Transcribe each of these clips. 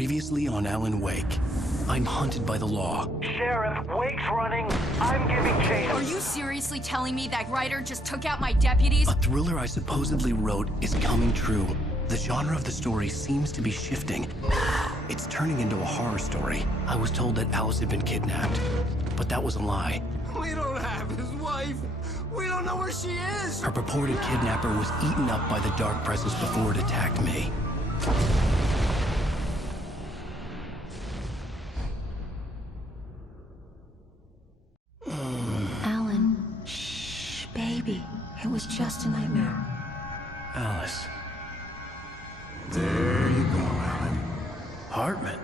Previously on Alan Wake. I'm hunted by the law. Sheriff, Wake's running. I'm giving chase. Are you seriously telling me that writer just took out my deputies? A thriller I supposedly wrote is coming true. The genre of the story seems to be shifting. It's turning into a horror story. I was told that Alice had been kidnapped, but that was a lie. We don't have his wife. We don't know where she is. Her purported kidnapper was eaten up by the dark presence before it attacked me. Alan, shh, baby. It was just a nightmare. Alice. There you go, Alan. Hartman.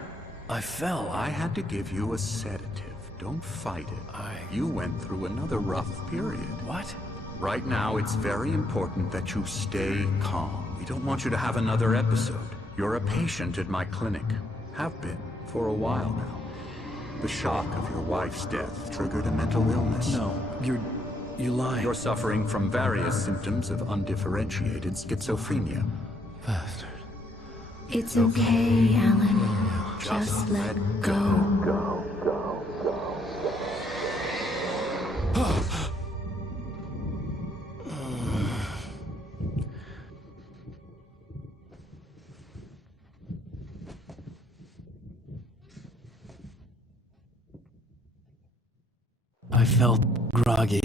I fell. I had to give you a sedative. Don't fight it. You went through another rough period. What? Right now, it's very important that you stay calm. We don't want you to have another episode. You're a patient at my clinic. Have been for a while now. The shock of your wife's death triggered a mental illness. No, you're lying. You're suffering from various symptoms of undifferentiated schizophrenia. Bastard. It's okay, Alan. Just let go. I felt groggy.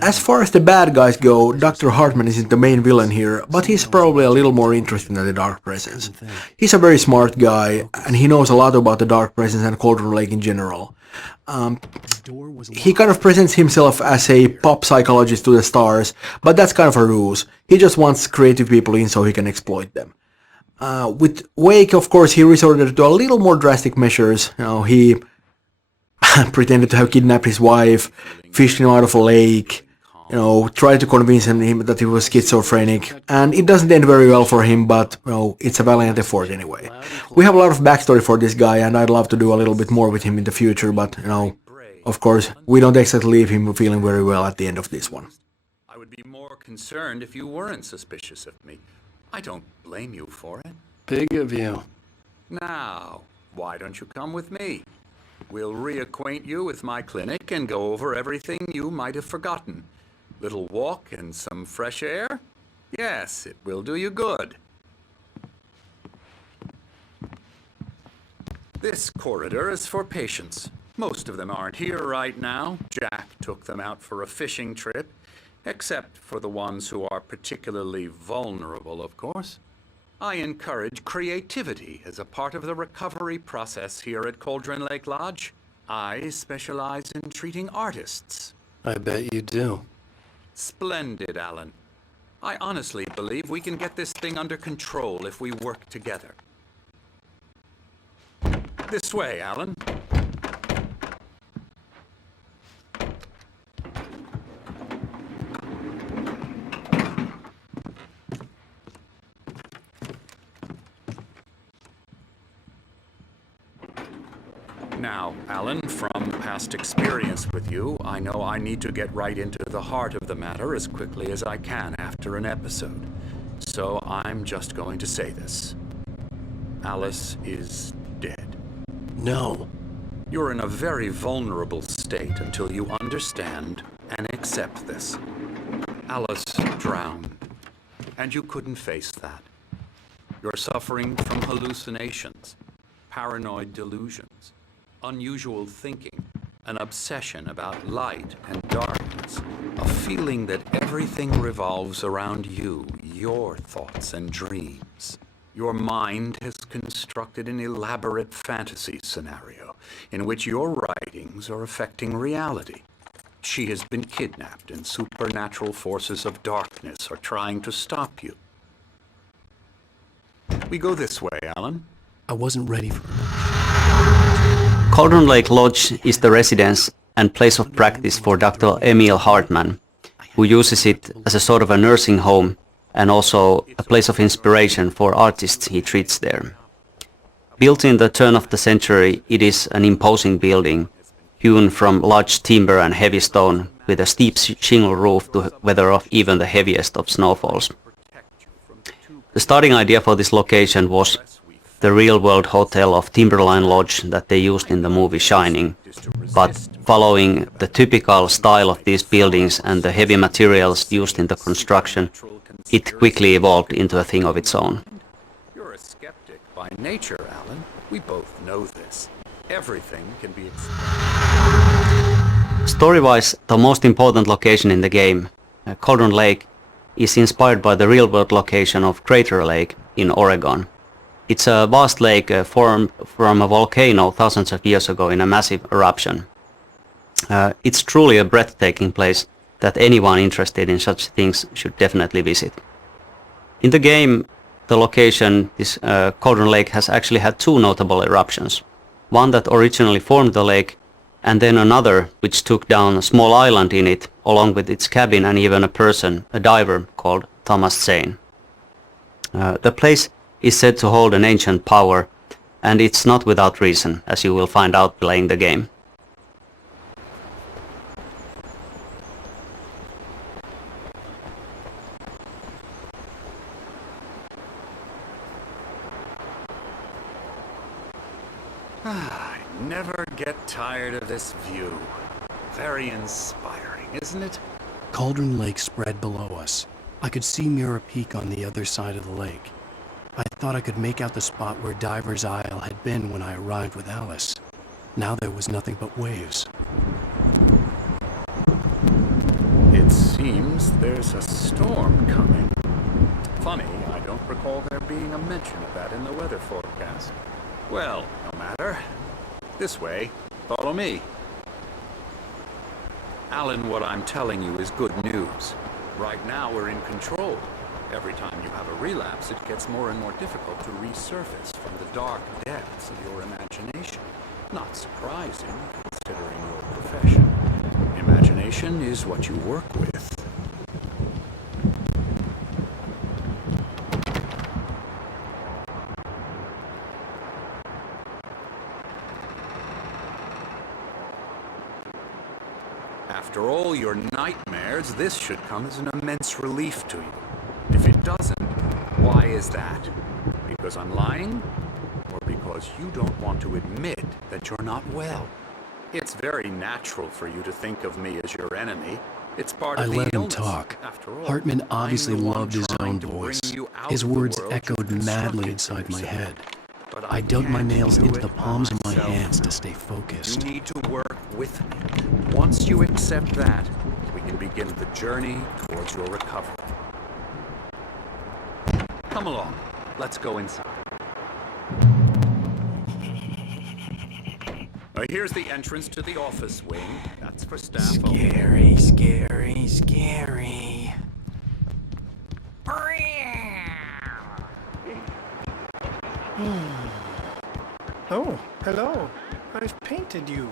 As far as the bad guys go, Dr. Hartman isn't the main villain here, but he's probably a little more interesting than the Dark Presence. He's a very smart guy, and he knows a lot about the Dark Presence and Cauldron Lake in general. He kind of presents himself as a pop psychologist to the stars, but that's kind of a ruse. He just wants creative people in so he can exploit them. With Wake, of course, he resorted to a little more drastic measures. He pretended to have kidnapped his wife, fished him out of a lake, tried to convince him that he was schizophrenic, and it doesn't end very well for him, but, it's a valiant effort anyway. We have a lot of backstory for this guy, and I'd love to do a little bit more with him in the future, but, of course, we don't exactly leave him feeling very well at the end of this one. I would be more concerned if you weren't suspicious of me. I don't blame you for it. Big of you. Now, why don't you come with me? We'll reacquaint you with my clinic and go over everything you might have forgotten. Little walk and some fresh air? Yes, it will do you good. This corridor is for patients. Most of them aren't here right now. Jack took them out for a fishing trip, except for the ones who are particularly vulnerable, of course. I encourage creativity as a part of the recovery process here at Cauldron Lake Lodge. I specialize in treating artists. I bet you do. Splendid, Alan. I honestly believe we can get this thing under control if we work together. This way, Alan. Now, Alan, from past experience with you, I know I need to get right into the heart of the matter as quickly as I can after an episode. So I'm just going to say this. Alice is dead. No. You're in a very vulnerable state until you understand and accept this. Alice drowned, and you couldn't face that. You're suffering from hallucinations, paranoid delusions, unusual thinking, an obsession about light and darkness, a feeling that everything revolves around you, your thoughts and dreams. Your mind has constructed an elaborate fantasy scenario in which your writings are affecting reality. She has been kidnapped and supernatural forces of darkness are trying to stop you. We go this way, Alan. I wasn't ready for it. Cauldron Lake Lodge is the residence and place of practice for Dr. Emil Hartman, who uses it as a sort of a nursing home and also a place of inspiration for artists he treats there. Built in the turn of the century, it is an imposing building, hewn from large timber and heavy stone, with a steep shingle roof to weather off even the heaviest of snowfalls. The starting idea for this location was the real-world hotel of Timberline Lodge that they used in the movie Shining, but following the typical style of these buildings and the heavy materials used in the construction, it quickly evolved into a thing of its own. You're a skeptic by nature, Alan. We both know this. Everything can be explained. Story-wise, the most important location in the game, Cauldron Lake, is inspired by the real-world location of Crater Lake in Oregon. It's a vast lake formed from a volcano thousands of years ago in a massive eruption. It's truly a breathtaking place that anyone interested in such things should definitely visit. In the game, the location, this Cauldron Lake, has actually had two notable eruptions. One that originally formed the lake, and then another which took down a small island in it, along with its cabin and even a person, a diver called Thomas Zane. The place is said to hold an ancient power, and it's not without reason, as you will find out playing the game. I never get tired of this view. Very inspiring, isn't it? Cauldron Lake spread below us. I could see Mirror Peak on the other side of the lake. I thought I could make out the spot where Diver's Isle had been when I arrived with Alice. Now there was nothing but waves. It seems there's a storm coming. Funny, I don't recall there being a mention of that in the weather forecast. Well, no matter. This way. Follow me. Alan, what I'm telling you is good news. Right now we're in control. Every time you have a relapse, it gets more and more difficult to resurface from the dark depths of your imagination. Not surprising, considering your profession. Imagination is what you work with. After all your nightmares, this should come as an immense relief to you. If it doesn't, why is that? Because I'm lying? Or because you don't want to admit that you're not well? It's very natural for you to think of me as your enemy. It's part of the illness. I let him talk. After all, Hartman obviously I'm the one loved his trying own to bring voice. you out His of the words world echoed you've madly constructed inside my yourself. head. But I dug my can't nails do into it the palms of my myself. hands to stay focused. You need to work with me. Once you accept that, we can begin the journey towards your recovery. Come along. Let's go inside. Here's the entrance to the office wing. That's for staff only. Scary, scary, scary. Oh, hello. I've painted you.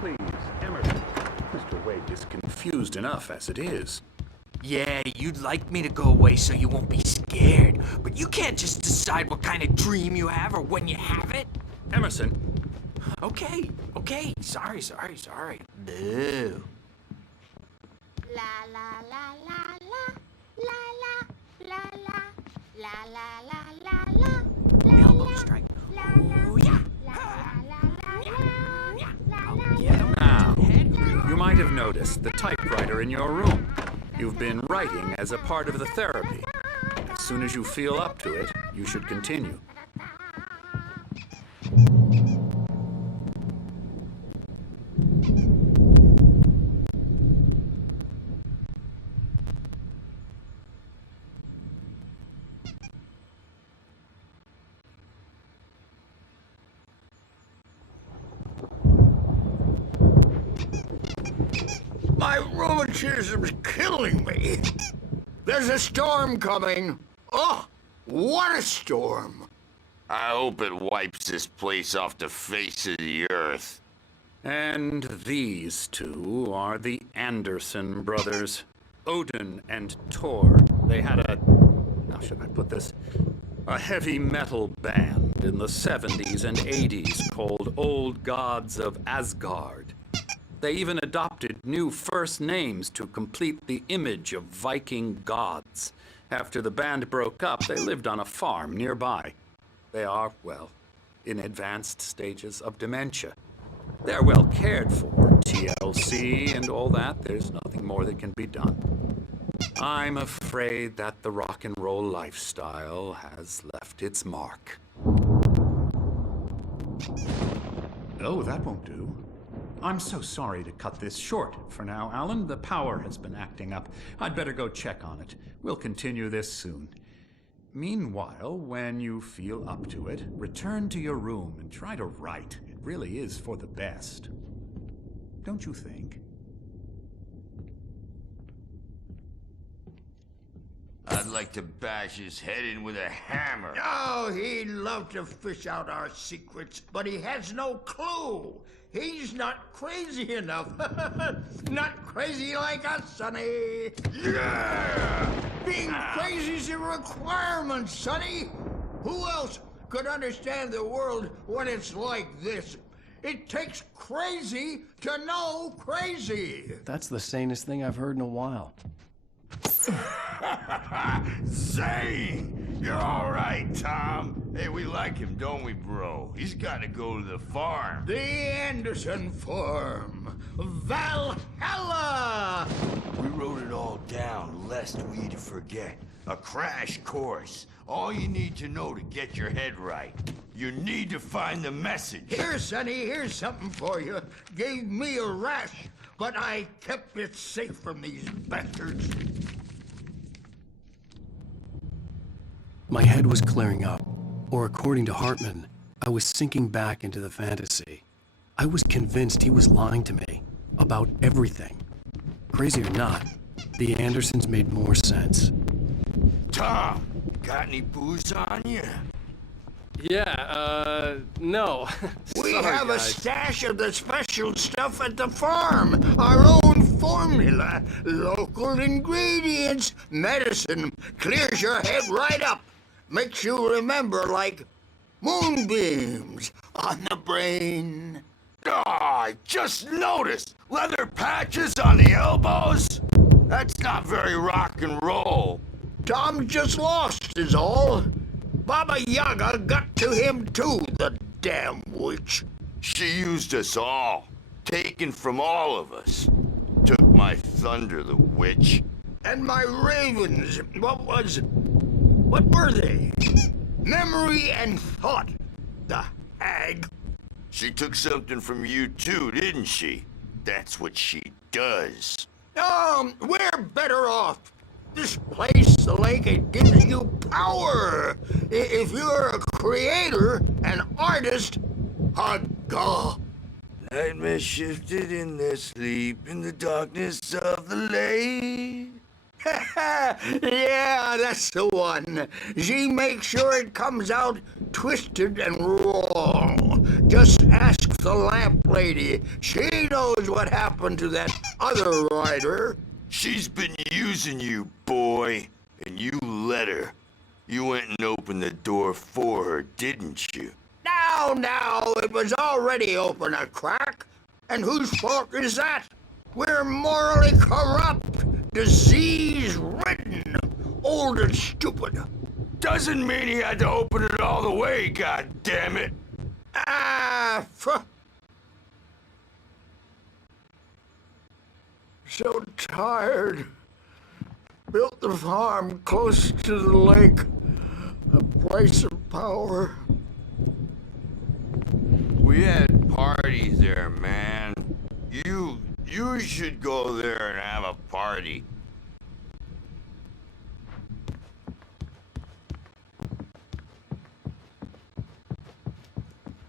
Please, Emerson. Mr. Wake is confused enough as it is. Yeah, you'd like me to go away so you won't be scared. But you can't just decide what kind of dream you have or when you have it. Emerson, Okay. Sorry. Boo. La la la la la la la la la la la la. Elbow strike. Ooh, yeah. now, you might have noticed the typewriter in your room. You've been writing as a part of the therapy. As soon as you feel up to it, you should continue. My rheumatism's killing me. There's a storm coming. Oh, what a storm. I hope it wipes this place off the face of the earth. And these two are the Anderson brothers, Odin and Tor. They had a, how should I put this, a heavy metal band. band in the 70s and 80s called Old Gods of Asgard. They even adopted new first names to complete the image of Viking gods. After the band broke up, they lived on a farm nearby. They are, well, in advanced stages of dementia. They're well cared for, TLC and all that. There's nothing more that can be done. I'm afraid that the rock and roll lifestyle has left its mark. Oh, that won't do. I'm so sorry to cut this short for now, Alan. The power has been acting up. I'd better go check on it. We'll continue this soon. Meanwhile, when you feel up to it, return to your room and try to write. It really is for the best. Don't you think? I'd like to bash his head in with a hammer. Oh, he'd love to fish out our secrets, but he has no clue. He's not crazy enough. Not crazy like us, Sonny. Yeah! Being crazy's a requirement, Sonny. Who else could understand the world when it's like this? It takes crazy to know crazy. That's the sanest thing I've heard in a while. Zane! You're all right, Tom. Hey, we like him, don't we, bro? He's got to go to the farm. The Anderson Farm. Valhalla! We wrote it all down, lest we'd forget. A crash course. All you need to know to get your head right. You need to find the message. Here, Sonny, here's something for you. Gave me a rash, but I kept it safe from these bastards. My head was clearing up, or according to Hartman, I was sinking back into the fantasy. I was convinced he was lying to me about everything. Crazy or not, the Andersons made more sense. Tom, got any booze on you? Yeah, no. We have a stash of the special stuff at the farm. Our own formula. Local ingredients. Medicine. Clears your head right up. Makes you remember like moonbeams on the brain. Oh, I just noticed. Leather patches on the elbows? That's not very rock and roll. Tom just lost is all. Baba Yaga got to him too, the damn witch. She used us all. Taken from all of us. Took my thunder, the witch. And my ravens. What were they? Memory and thought. The hag. She took something from you too, didn't she? That's what she does. We're better off. This place, the lake, it gives you power. If you're a creator, an artist, a god. Nightmare shifted in their sleep in the darkness of the lake. Yeah, that's the one. She makes sure it comes out twisted and wrong. Just ask the lamp lady. She knows what happened to that other writer. She's been using you, boy, and you let her. You went and opened the door for her, didn't you? Now, it was already open a crack. And whose fault is that? We're morally corrupt, disease-ridden, old and stupid. Doesn't mean he had to open it all the way, goddammit. So tired. Built the farm close to the lake. A place of power. We had parties there, man. You should go there and have a party.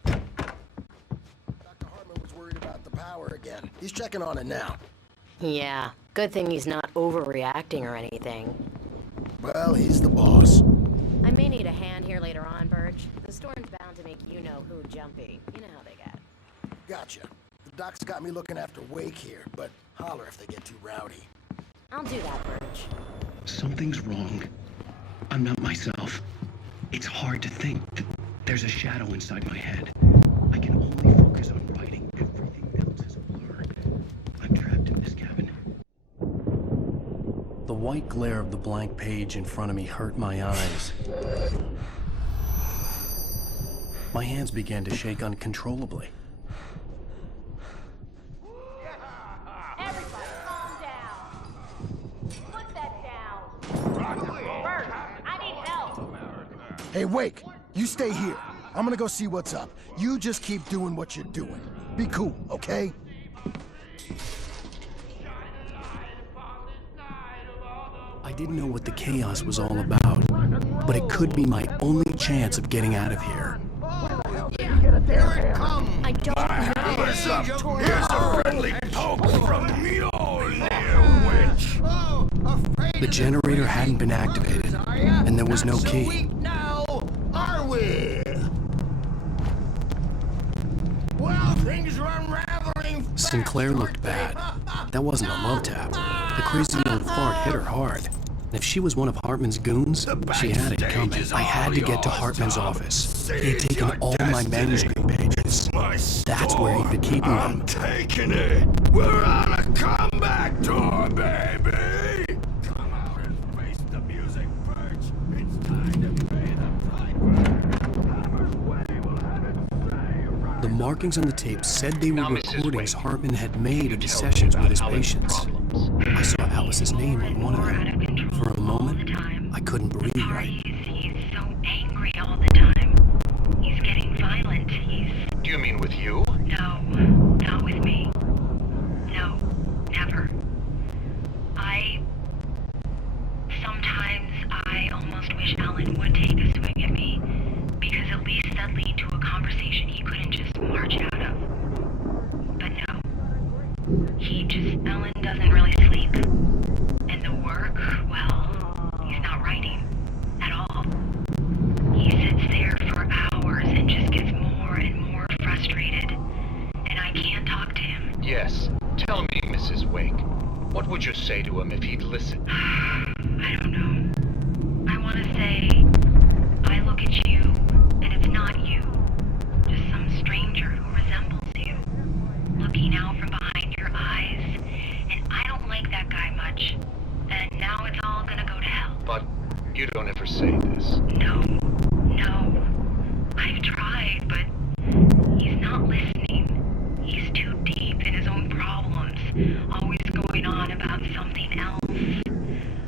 Dr. Hartman was worried about the power again. He's checking on it now. Yeah, good thing he's not overreacting or anything. Well, he's the boss. I may need a hand here later on, Birch. The storm's bound to make you-know-who jumpy. You know how they get. Gotcha. The doc's got me looking after Wake here, but holler if they get too rowdy. I'll do that, Birch. Something's wrong. I'm not myself. It's hard to think. There's a shadow inside my head. I can only focus on writing. Everything else is a blur. I'm trapped in this cabin. The white glare of the blank page in front of me hurt my eyes. My hands began to shake uncontrollably. Everybody, calm down. Put that down. Bert, I need help. Hey, Wake, you stay here. I'm gonna go see what's up. You just keep doing what you're doing. Be cool, okay? I didn't know what the chaos was all about, but it could be my only chance of getting out of here. Here it comes! I don't know. Here's a friendly poke from me, witch! The generator hadn't been activated, and there was no key. Now, are we? Well, things are unraveling fast. Sinclair looked bad. That wasn't a love tap. The crazy old fart hit her hard. And if she was one of Hartman's goons, she had it coming. I had to get to Hartman's office. He had taken all my manuscript pages. That's where he'd been keeping them. I'm taking it. We're on a comeback tour, baby. Come out and face the music, Birch. It's time to pay the piper. Hammer's way will have it say right. The markings on the tape said they were recordings Hartman had made of his sessions with his patients. I saw Alice's name on one of them. For a moment, I couldn't breathe right. He's so angry all the time. He's getting violent. Do you mean with you? No, not with me. No, never. Sometimes I almost wish Alan would take a swing at me, because at least that'd lead to a conversation he couldn't just march out of. But no. Alan doesn't really sleep. And the work, well, he's not writing at all. He sits there for hours and just gets more and more frustrated. And I can't talk to him. Yes. Tell me, Mrs. Wake. What would you say to him if he'd listen? I don't know. I want to say, I look at you, and it's not you. Just some stranger who resembles you. Looking out from behind your eyes. And I don't like that guy much. And now it's all gonna go to hell. But you don't ever say this. No. I've tried, but he's not listening. He's too deep in his own problems, always going on about something else.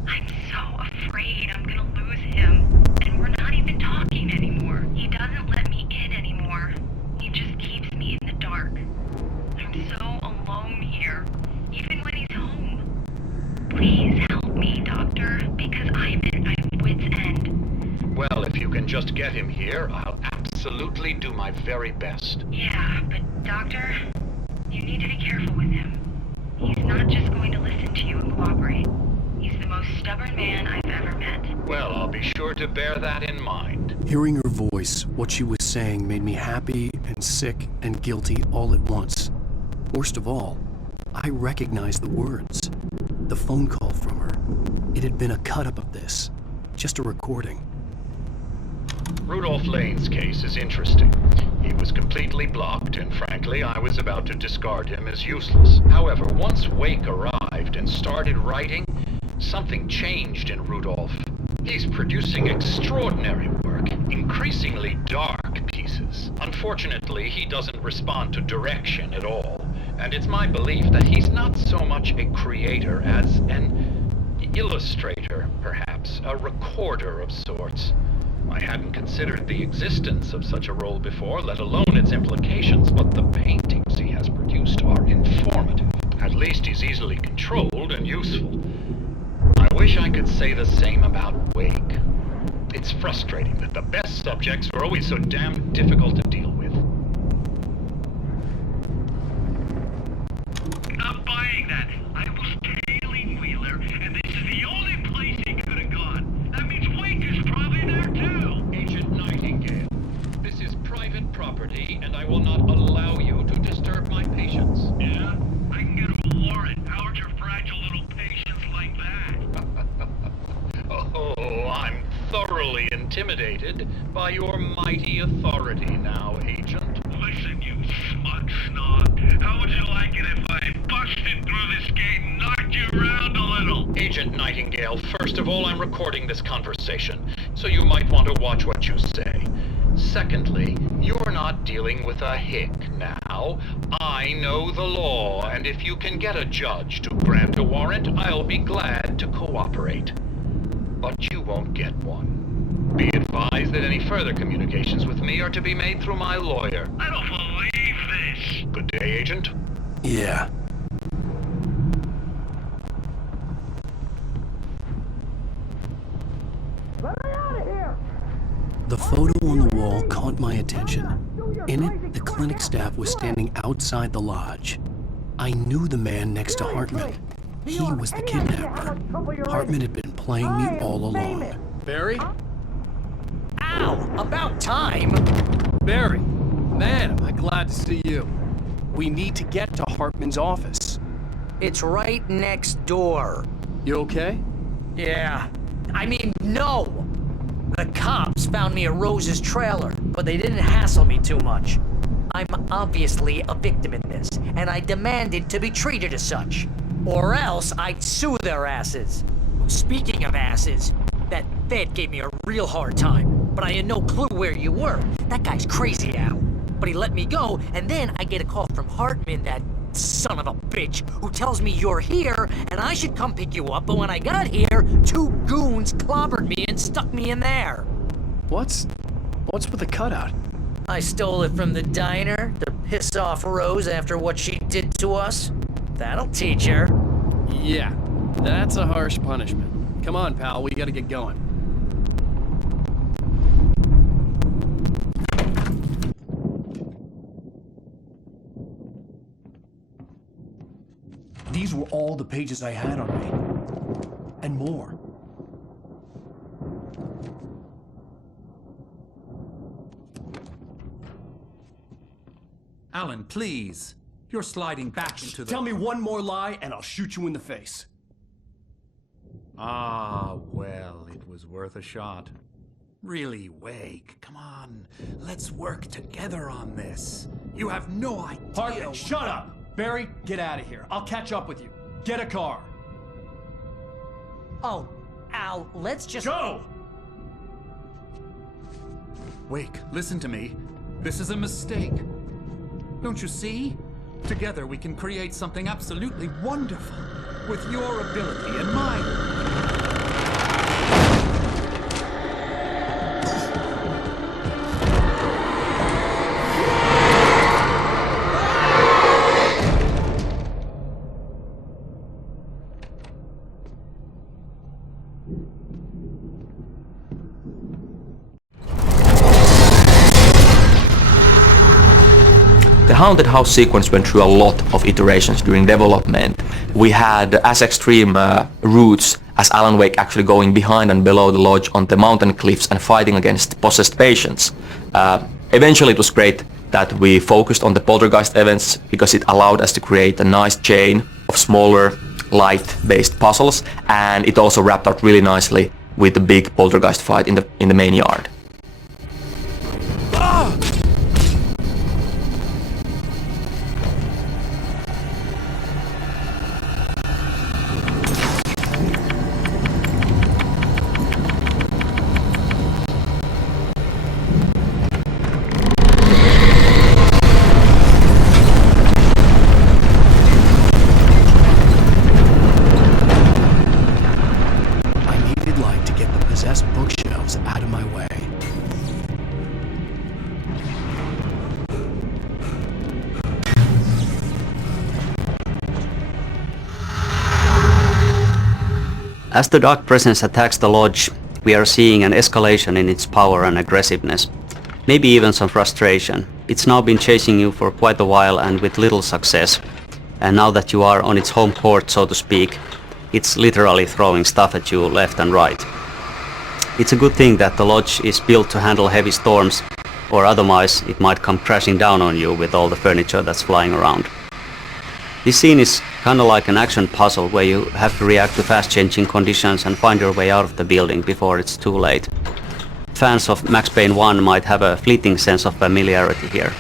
I'm so afraid I'm gonna lose him, and we're not even talking anymore. He doesn't let me in anymore. He just keeps me in the dark. I'm so alone here, even when he's home. Please help me, Doctor, because I'm at my wit's end. Well, if you can just get him here, I'll absolutely do my very best. Yeah, but Doctor, you need to be careful with him. He's not just going to listen to you and cooperate. He's the most stubborn man I've ever met. Well, I'll be sure to bear that in mind. Hearing her voice, what she was saying made me happy and sick and guilty all at once. Worst of all, I recognized the words. The phone call from her. It had been a cut-up of this. Just a recording. Rudolph Lane's case is interesting. He was completely blocked, and frankly, I was about to discard him as useless. However, once Wake arrived and started writing, something changed in Rudolph. He's producing extraordinary work, increasingly dark pieces. Unfortunately, he doesn't respond to direction at all, and it's my belief that he's not so much a creator as an illustrator, perhaps, a recorder of sorts. I hadn't considered the existence of such a role before, let alone its implications, but the paintings he has produced are informative. At least he's easily controlled and useful. I wish I could say the same about Wake. It's frustrating that the best subjects are always so damn difficult to deal with. Not buying that. I was tailing Wheeler, and this is the only place he could have gone. That means Wake is probably there too. Agent Nightingale, this is private property, and I will not allow you to disturb my patients. Yeah? I can get him a warrant. How's your fragile little patience like that? Oh, I'm thoroughly intimidated. appointed by your mighty authority now, Agent. Listen, you smug snob. How would you like it if I busted through this gate and knocked you around a little? Agent Nightingale, first of all, I'm recording this conversation, so you might want to watch what you say. Secondly, you're not dealing with a hick now. I know the law, and if you can get a judge to grant a warrant, I'll be glad to cooperate. But you won't get one. Be advised that any further communications with me are to be made through my lawyer. I don't believe this. Good day, Agent. Yeah. The photo on the wall caught my attention. In it, the clinic staff was standing outside the lodge. I knew the man next to Hartman. He was the kidnapper. Hartman had been playing me all along. Barry? Ow! About time! Barry! Man, am I glad to see you. We need to get to Hartman's office. It's right next door. You okay? Yeah. I mean, no! The cops found me at Rose's trailer, but they didn't hassle me too much. I'm obviously a victim in this, and I demanded to be treated as such. Or else I'd sue their asses. Speaking of asses, that Fed gave me a real hard time, but I had no clue where you were. That guy's crazy, Al. But he let me go, and then I get a call from Hartman, that son of a bitch, who tells me you're here and I should come pick you up, but when I got here, 2 goons clobbered me and stuck me in there. What's with the cutout? I stole it from the diner to piss off Rose after what she did to us. That'll teach her. Yeah, that's a harsh punishment. Come on, pal, we gotta get going. These were all the pages I had on me. And more. Alan, please. You're sliding back into the... Tell me one more lie and I'll shoot you in the face. Ah, well, it was worth a shot. Really, Wake, come on. Let's work together on this. You have no idea... Hartman, shut up! Barry, get out of here. I'll catch up with you. Get a car. Oh, Al, let's just... Go! Wake, listen to me. This is a mistake. Don't you see? Together we can create something absolutely wonderful. With your ability and mine. The Haunted House sequence went through a lot of iterations during development. We had as extreme routes as Alan Wake actually going behind and below the lodge on the mountain cliffs and fighting against possessed patients. Eventually it was great that we focused on the poltergeist events because it allowed us to create a nice chain of smaller light-based puzzles, and it also wrapped up really nicely with the big poltergeist fight in the main yard. Bookshelves out of my way. As the dark presence attacks the lodge, we are seeing an escalation in its power and aggressiveness. Maybe even some frustration. It's now been chasing you for quite a while and with little success. And now that you are on its home court, so to speak, it's literally throwing stuff at you left and right. It's a good thing that the lodge is built to handle heavy storms, or otherwise it might come crashing down on you with all the furniture that's flying around. This scene is kinda like an action puzzle where you have to react to fast changing conditions and find your way out of the building before it's too late. fans of Max Payne 1 might have a fleeting sense of familiarity here.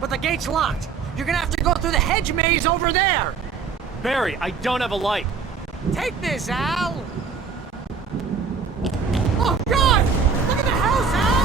But the gate's locked. You're gonna have to go through the hedge maze over there. Barry, I don't have a light. Take this, Al. Oh, God! Look at the house, Al!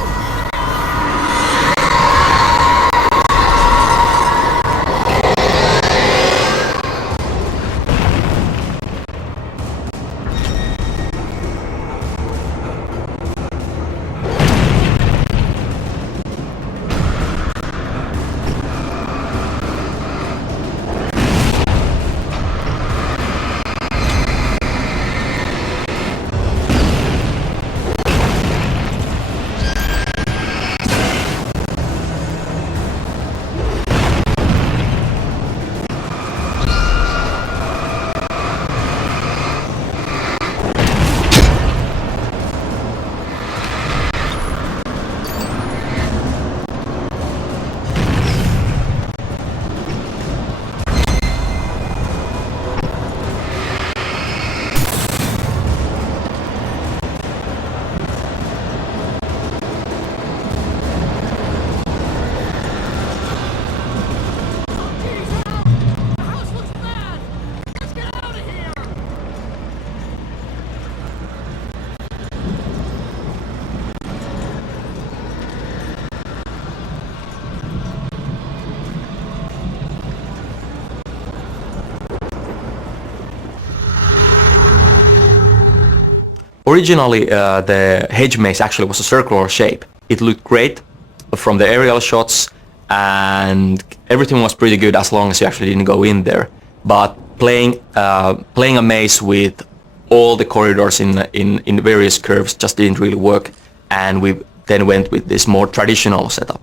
Originally, the hedge maze actually was a circular shape. It looked great from the aerial shots, and everything was pretty good as long as you actually didn't go in there. But playing a maze with all the corridors in various curves just didn't really work, and we then went with this more traditional setup.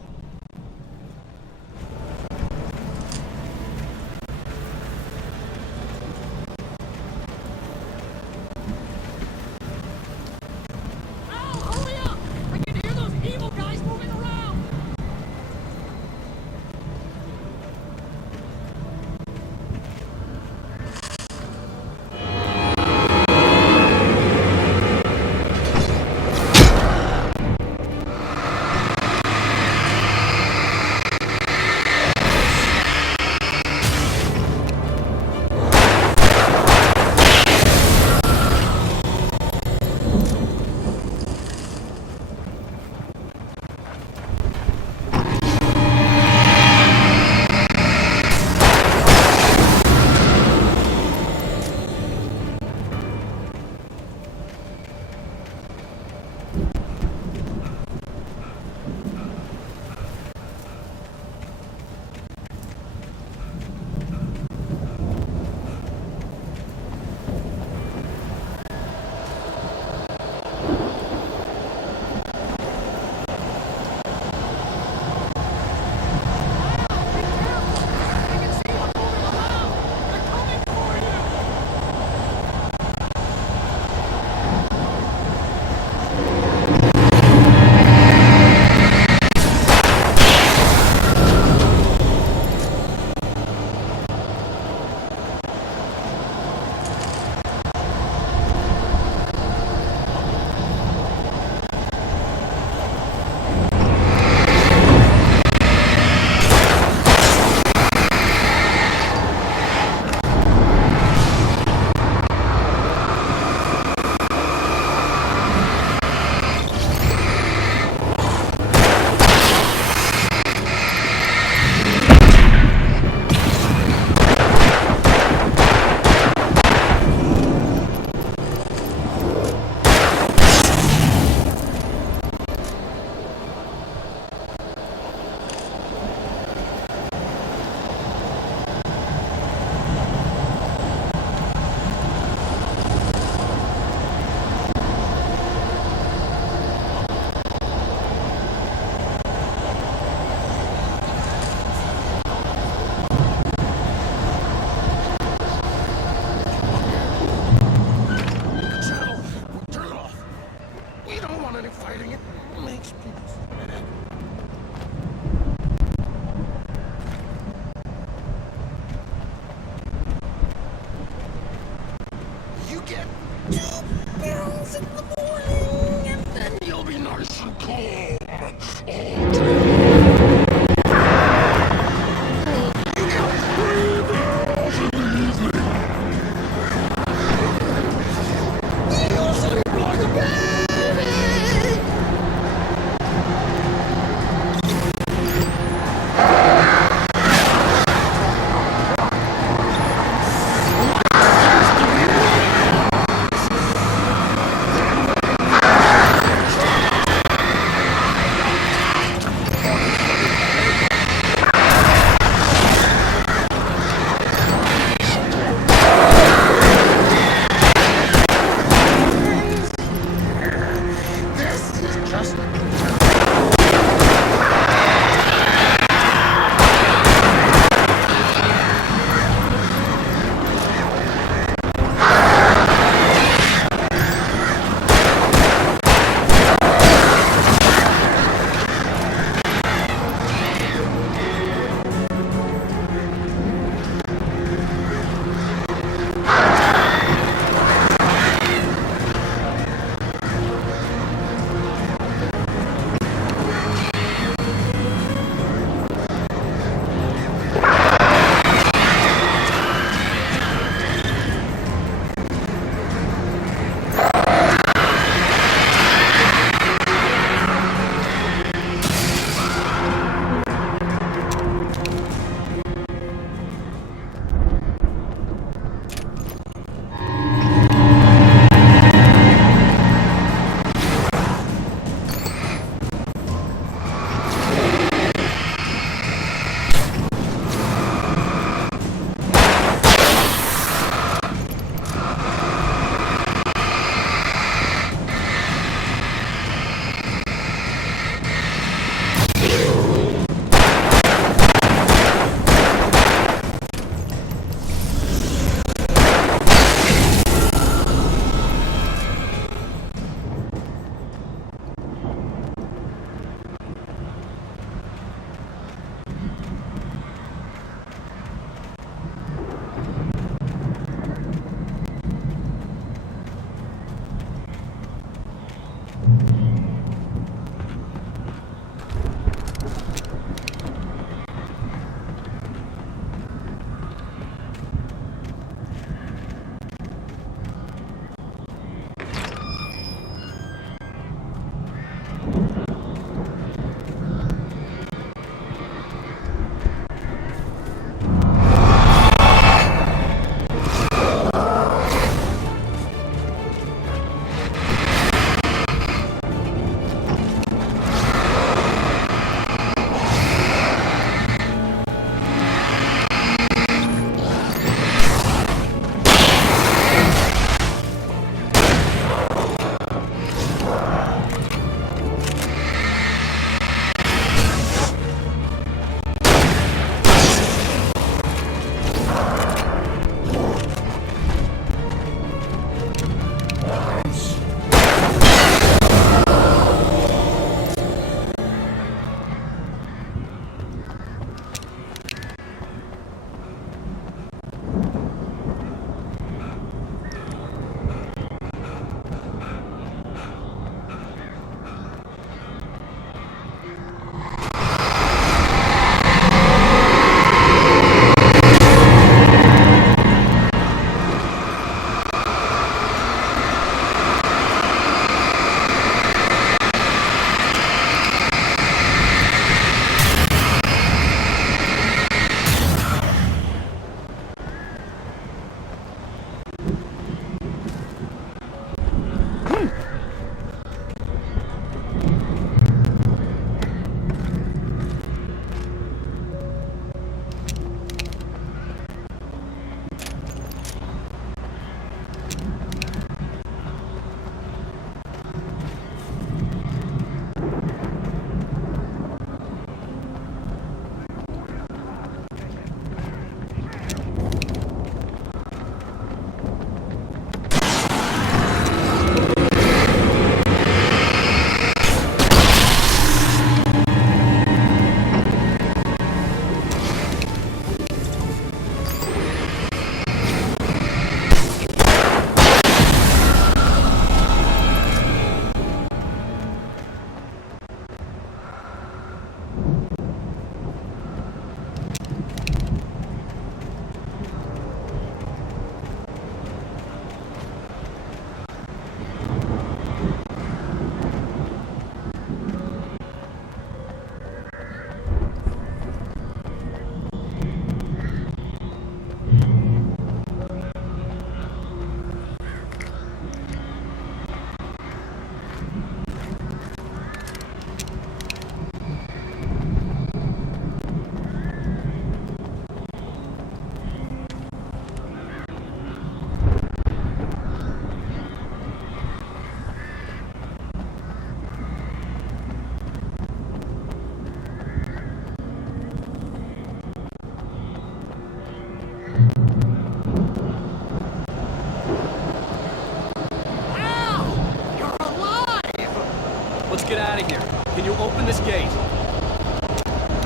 gate.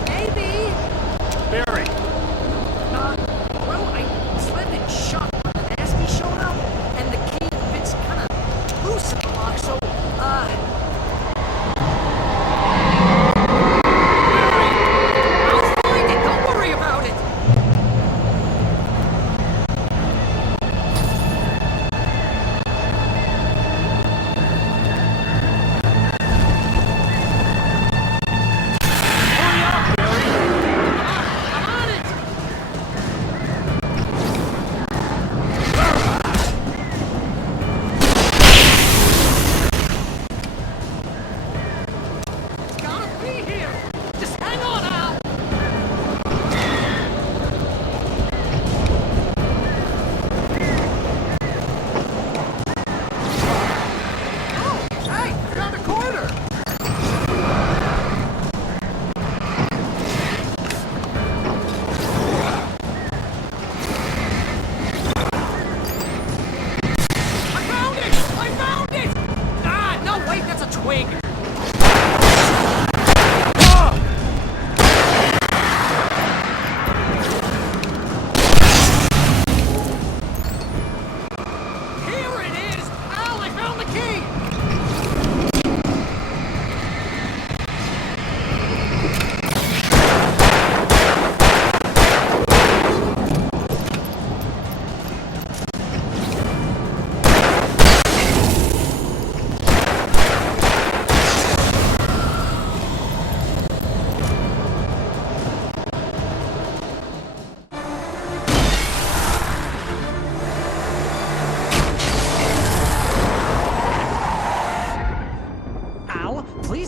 Maybe. Barry. Well, I slammed it shut when the nasty showed up, and the key fits kind of loose in the lock, so, I'll find it, don't worry about it!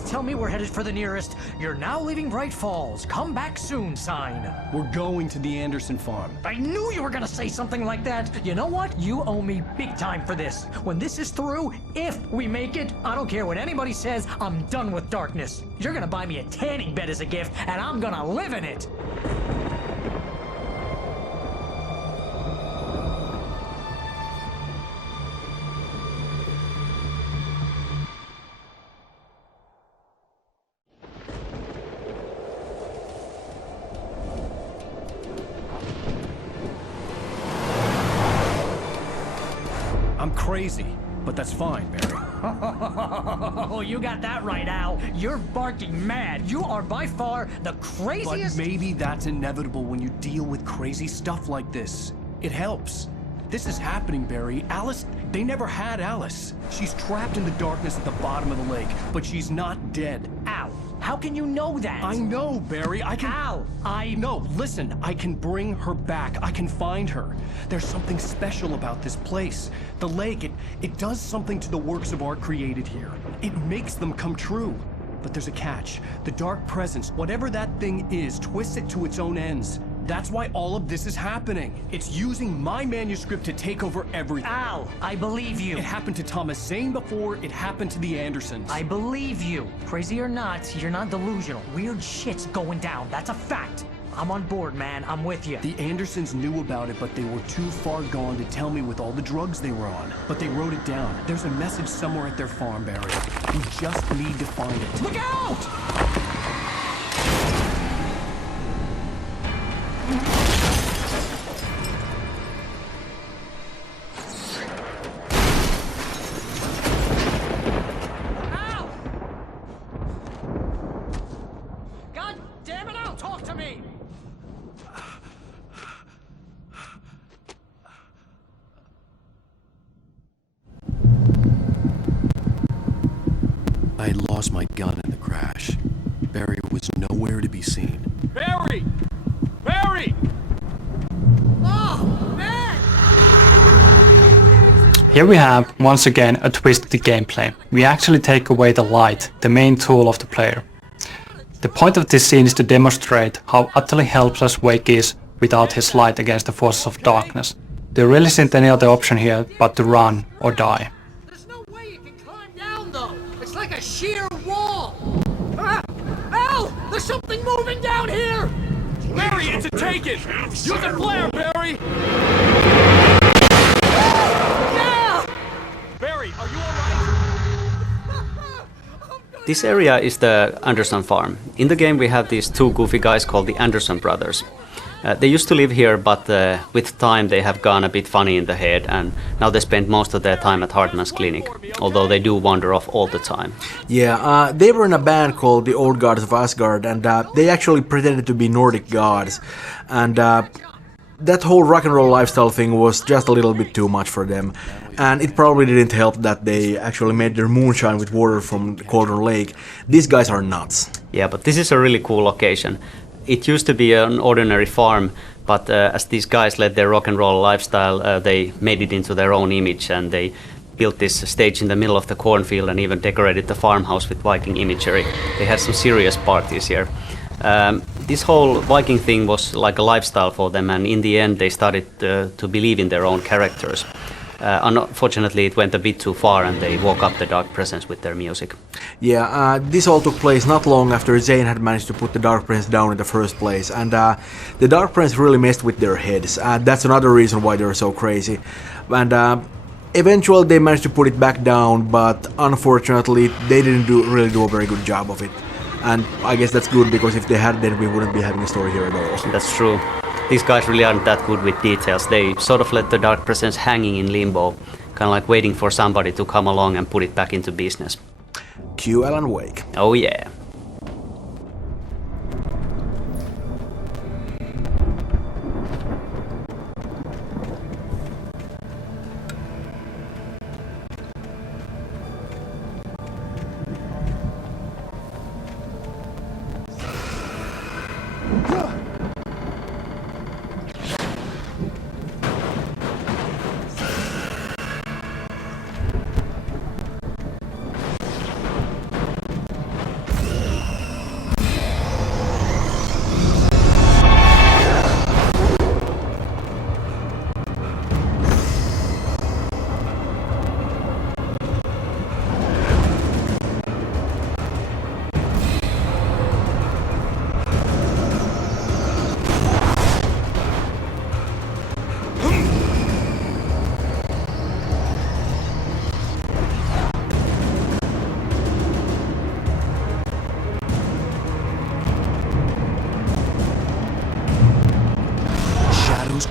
Tell me we're headed for the nearest "You're now leaving Bright Falls. Come back soon" sign. We're going to the Anderson farm. I knew you were gonna say something like that. You know what? You owe me big time for this. When this is through, if we make it, I don't care what anybody says, I'm done with darkness. You're gonna buy me a tanning bed as a gift, and I'm gonna live in it. I'm crazy, but that's fine, Barry. Oh, you got that right, Al. You're barking mad. You are by far the craziest... But maybe that's inevitable when you deal with crazy stuff like this. It helps. This is happening, Barry. Alice, they never had Alice. She's trapped in the darkness at the bottom of the lake, but she's not dead. Al, how can you know that? I know, Barry. I can... Al, No, listen. I can bring her back. I can find her. There's something special about this place. The lake, it does something to the works of art created here. It makes them come true. But there's a catch. The dark presence, whatever that thing is, twists it to its own ends. That's why all of this is happening. It's using my manuscript to take over everything. Al, I believe you. It happened to Thomas Zane before it happened to the Andersons. I believe you. Crazy or not, you're not delusional. Weird shit's going down. That's a fact. I'm on board, man. I'm with you. The Andersons knew about it, but they were too far gone to tell me with all the drugs they were on. But they wrote it down. There's a message somewhere at their farm, Barry. We just need to find it. Look out! I had lost my gun in the crash. Barry was nowhere to be seen. Barry! Barry! Oh, man! Here we have, once again, a twist to the gameplay. We actually take away the light, the main tool of the player. The point of this scene is to demonstrate how utterly helpless Wake is without his light against the forces of darkness. There really isn't any other option here but to run or die. It's like a sheer wall! Ah! Al! There's something moving down here! Barry, it's a take-it! Use a flare, Barry! Yeah! Barry, are you alright? I'm gonna This area is the Anderson farm. In the game we have these two goofy guys called the Anderson brothers. They used to live here, but with time they have gone a bit funny in the head, and now they spend most of their time at Hartman's clinic, although they do wander off all the time. Yeah, they were in a band called the Old Gods of Asgard, and they actually pretended to be Nordic gods, and that whole rock and roll lifestyle thing was just a little bit too much for them. And it probably didn't help that they actually made their moonshine with water from the Cauldron Lake. These guys are nuts. Yeah, but this is a really cool location. It used to be an ordinary farm, but as these guys led their rock and roll lifestyle, they made it into their own image, and they built this stage in the middle of the cornfield and even decorated the farmhouse with Viking imagery. They had some serious parties here. This whole Viking thing was like a lifestyle for them, and in the end they started to believe in their own characters. Unfortunately, it went a bit too far, and they woke up the Dark Presence with their music. Yeah, this all took place not long after Zane had managed to put the Dark Presence down in the first place, and the Dark Presence really messed with their heads. That's another reason why they're so crazy. And eventually they managed to put it back down, but unfortunately they didn't really do a very good job of it. And I guess that's good, because if they had, then we wouldn't be having a story here at all. That's true. These guys really aren't that good with details. They sort of let the Dark Presence hanging in limbo, kind of like waiting for somebody to come along and put it back into business. Cue Alan Wake. Oh yeah.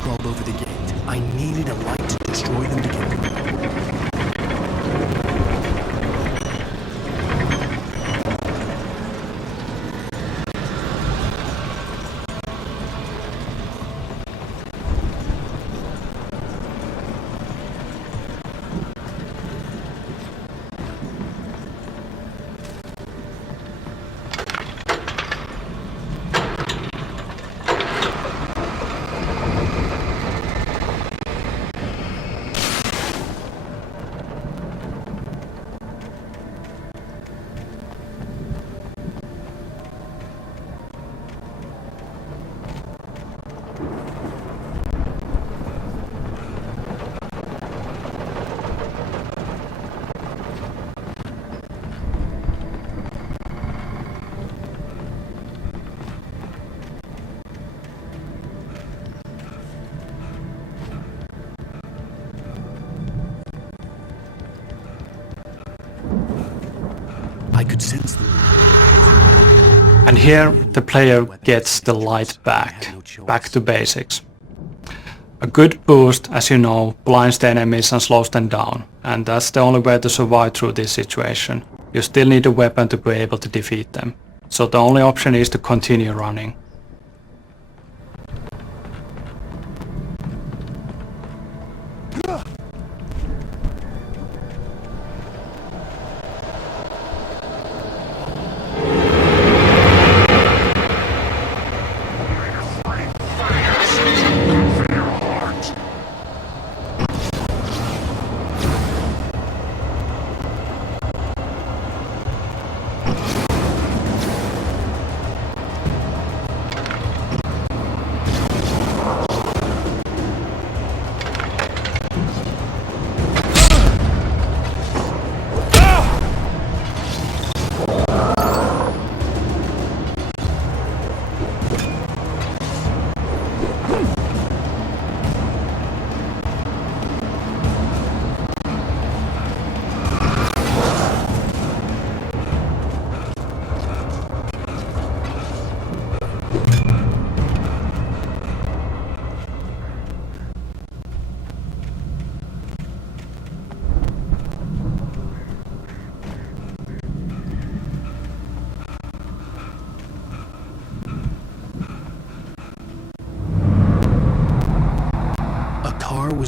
Crawled over the gate. I needed a light to destroy them together. I could sense them. And here the player gets the light back to basics. A good boost, as you know, blinds the enemies and slows them down, and that's the only way to survive through this situation. You still need a weapon to be able to defeat them, so the only option is to continue running.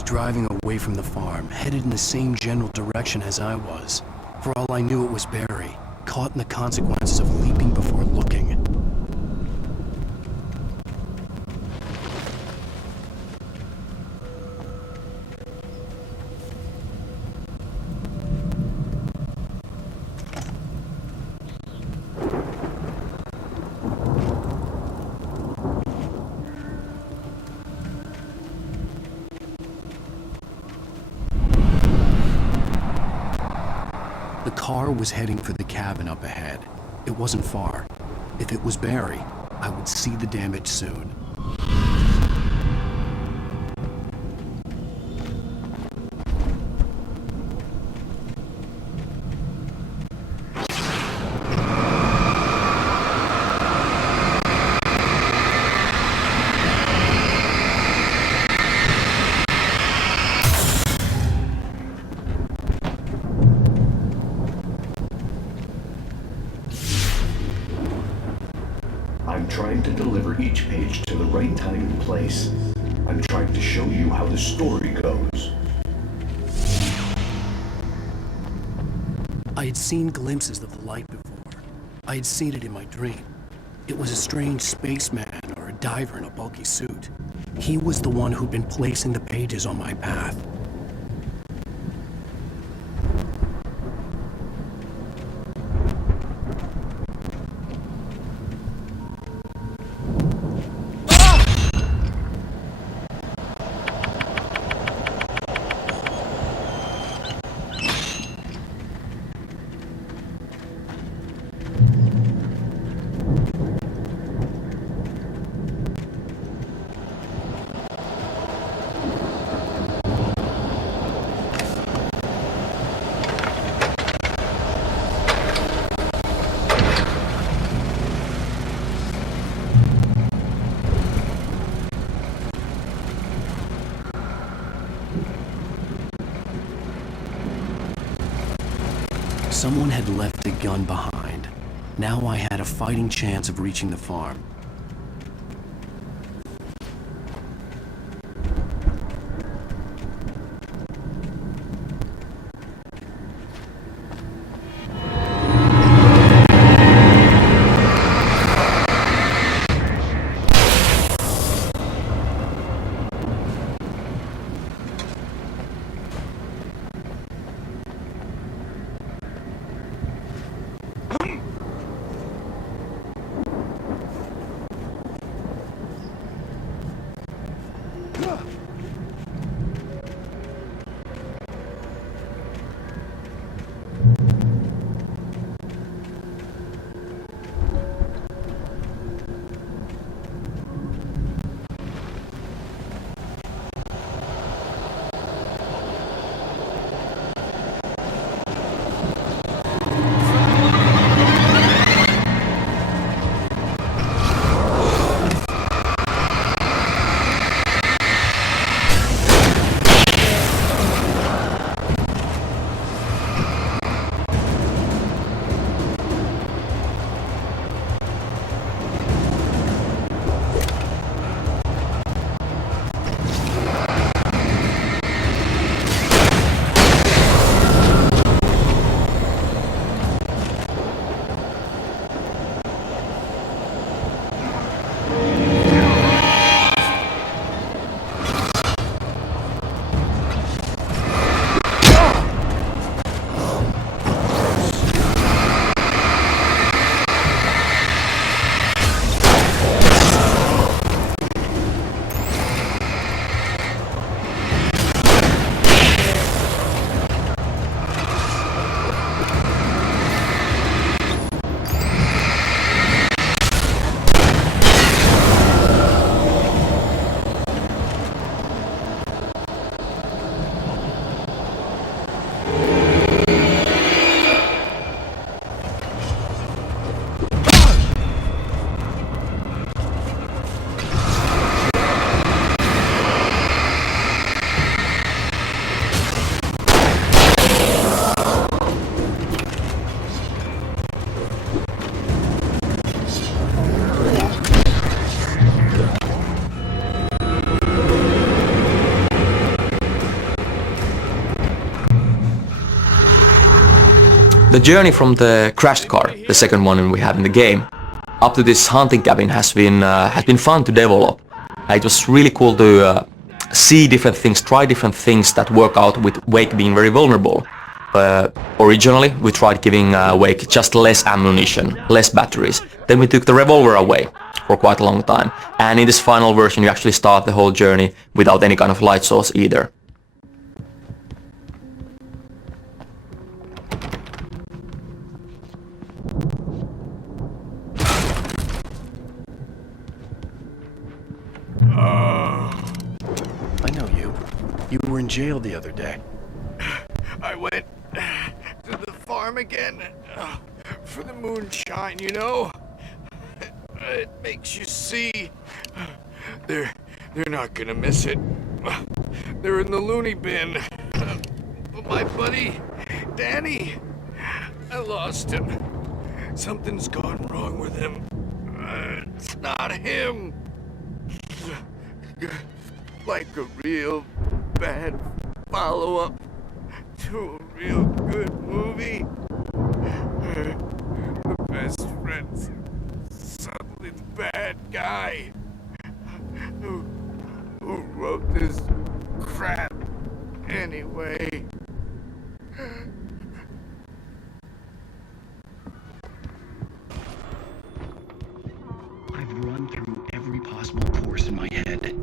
driving away from the farm, headed in the same general direction as I was. For all I knew, it was Barry, caught in the consequences of leaping before looking. The car was heading for the cabin up ahead. It wasn't far. If it was Barry, I would see the damage soon. I'm trying to deliver each page to the right time and place. I'm trying to show you how the story goes. I had seen glimpses of the light before. I had seen it in my dream. It was a strange spaceman or a diver in a bulky suit. He was the one who'd been placing the pages on my path. Someone had left a gun behind. Now I had a fighting chance of reaching the farm. The journey from the crashed car, the second one we have in the game, up to this hunting cabin has been fun to develop. It was really cool to see different things, try different things that work out with Wake being very vulnerable. Originally, we tried giving Wake just less ammunition, less batteries. Then we took the revolver away for quite a long time. And in this final version, you actually start the whole journey without any kind of light source either. I know you. You were in jail the other day. I went to the farm again for the moonshine, you know? It makes you see. They're not gonna miss it. They're in the loony bin. My buddy, Danny, I lost him. Something's gone wrong with him. It's not him. Like a real bad follow-up to a real good movie. The best friend's suddenly the bad guy who wrote this crap anyway. I've run through every possible course in my head.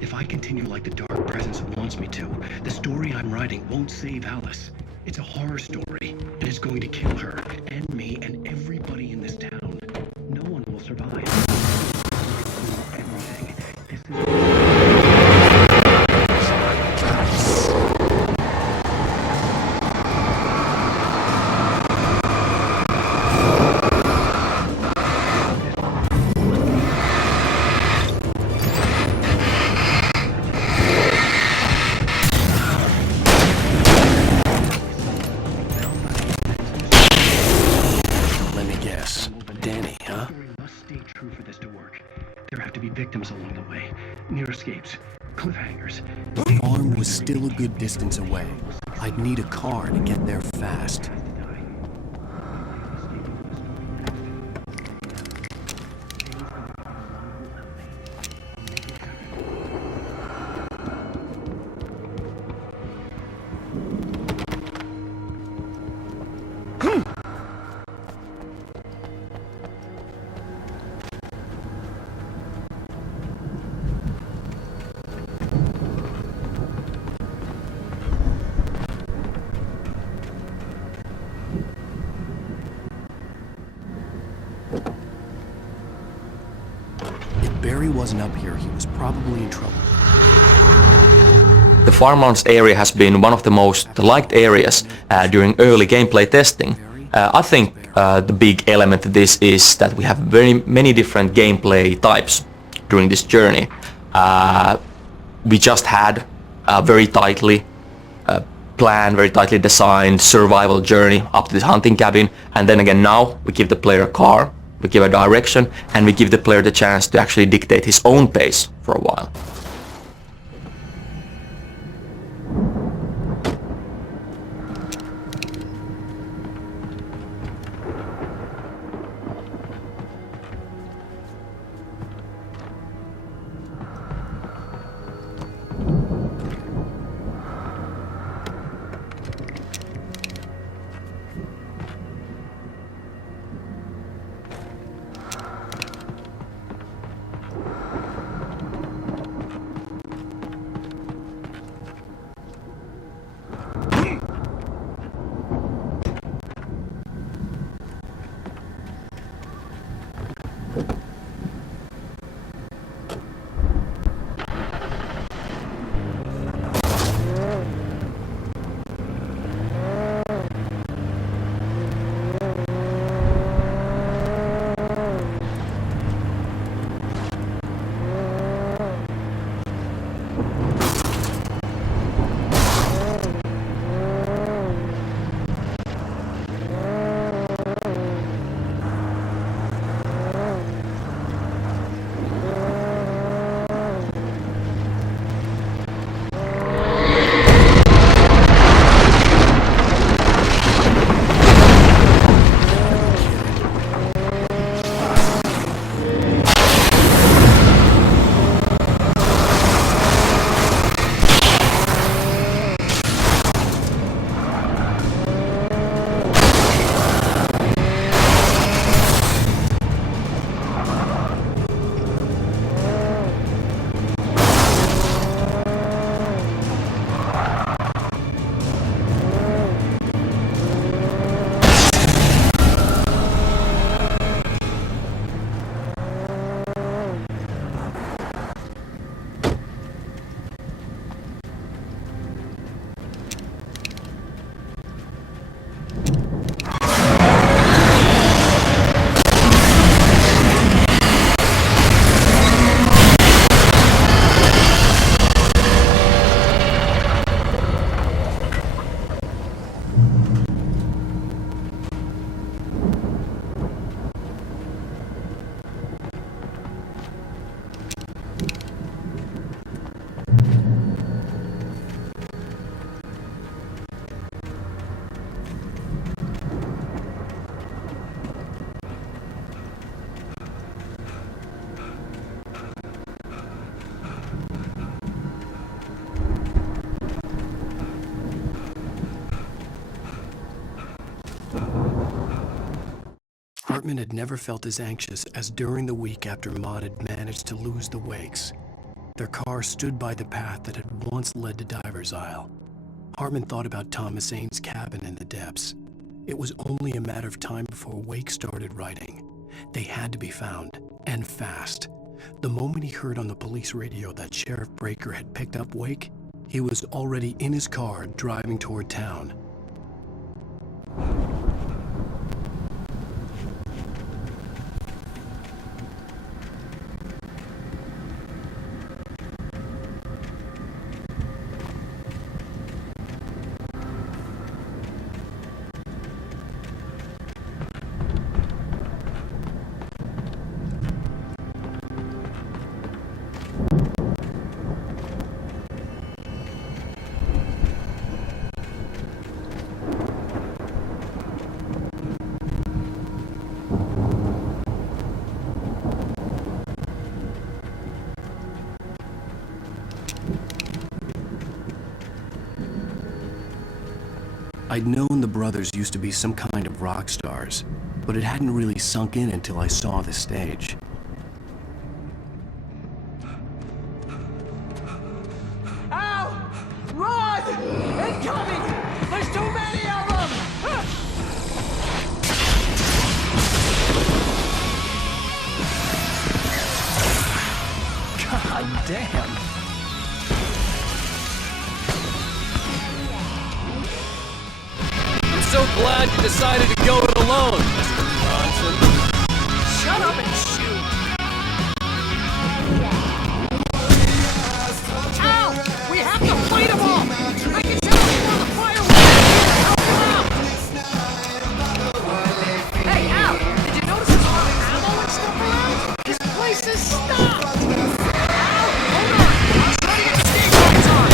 If I continue like the Dark Presence wants me to, the story I'm writing won't save Alice. It's a horror story, and it's going to kill her, and me, and everybody in this town. No one will survive. Everything. This is... victims along the way. Near escapes. Cliffhangers. The farm was still a good distance away. I'd need a car to get there fast. Barry wasn't up here, he was probably in trouble. The farmlands area has been one of the most liked areas during early gameplay testing. I think the big element of this is that we have very many different gameplay types during this journey. We just had a very tightly planned, very tightly designed survival journey up to this hunting cabin, and then again now we give the player a car. We give a direction, and we give the player the chance to actually dictate his own pace for a while. Hartman had never felt as anxious as during the week after Maud had managed to lose the Wakes. Their car stood by the path that had once led to Diver's Isle. Hartman thought about Thomas Aine's cabin in the depths. It was only a matter of time before Wake started writing. They had to be found, and fast. The moment he heard on the police radio that Sheriff Breaker had picked up Wake, he was already in his car driving toward town. I'd known the brothers used to be some kind of rock stars, but it hadn't really sunk in until I saw the stage. Al! Run! Incoming! There's too many of them! God damn. I'm so glad you decided to go it alone, Mr. Bronson. Shut up and shoot! Al! We have to fight them all! I can tell before the fire will help them out! Hey, Al! Did you notice there's a lot of ammo and stuff around? This place is stopped! Al, hold on! I'll try to get the stage lights on!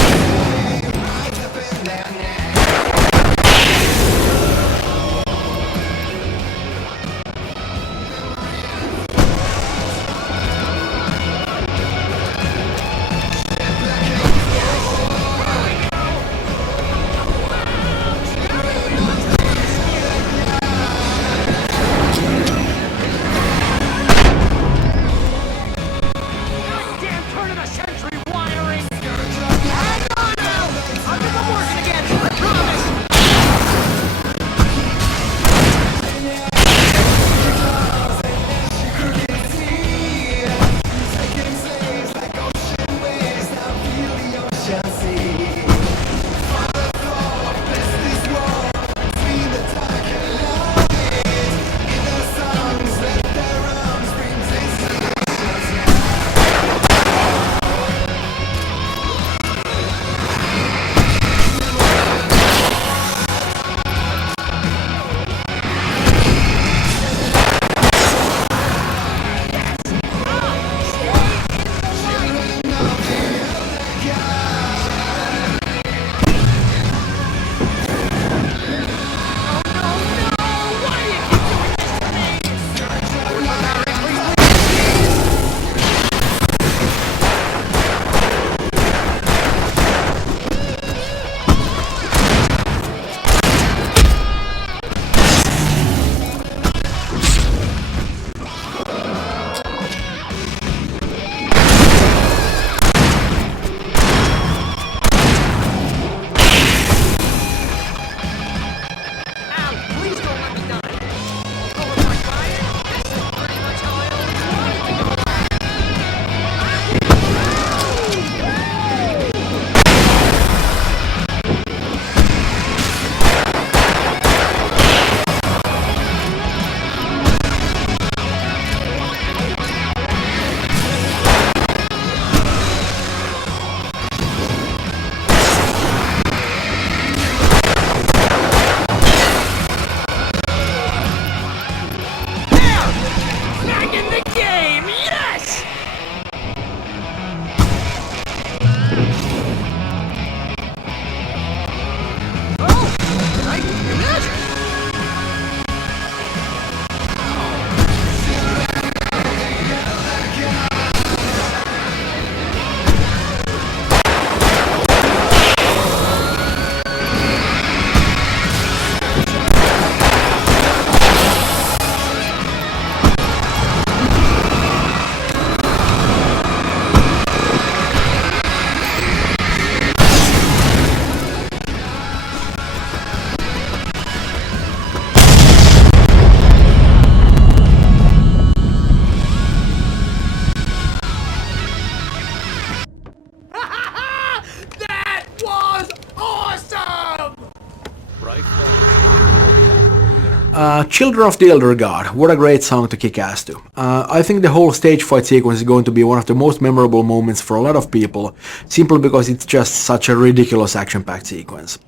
Children of the Elder God, what a great song to kick ass to. I think the whole stage fight sequence is going to be one of the most memorable moments for a lot of people, simply because it's just such a ridiculous action-packed sequence.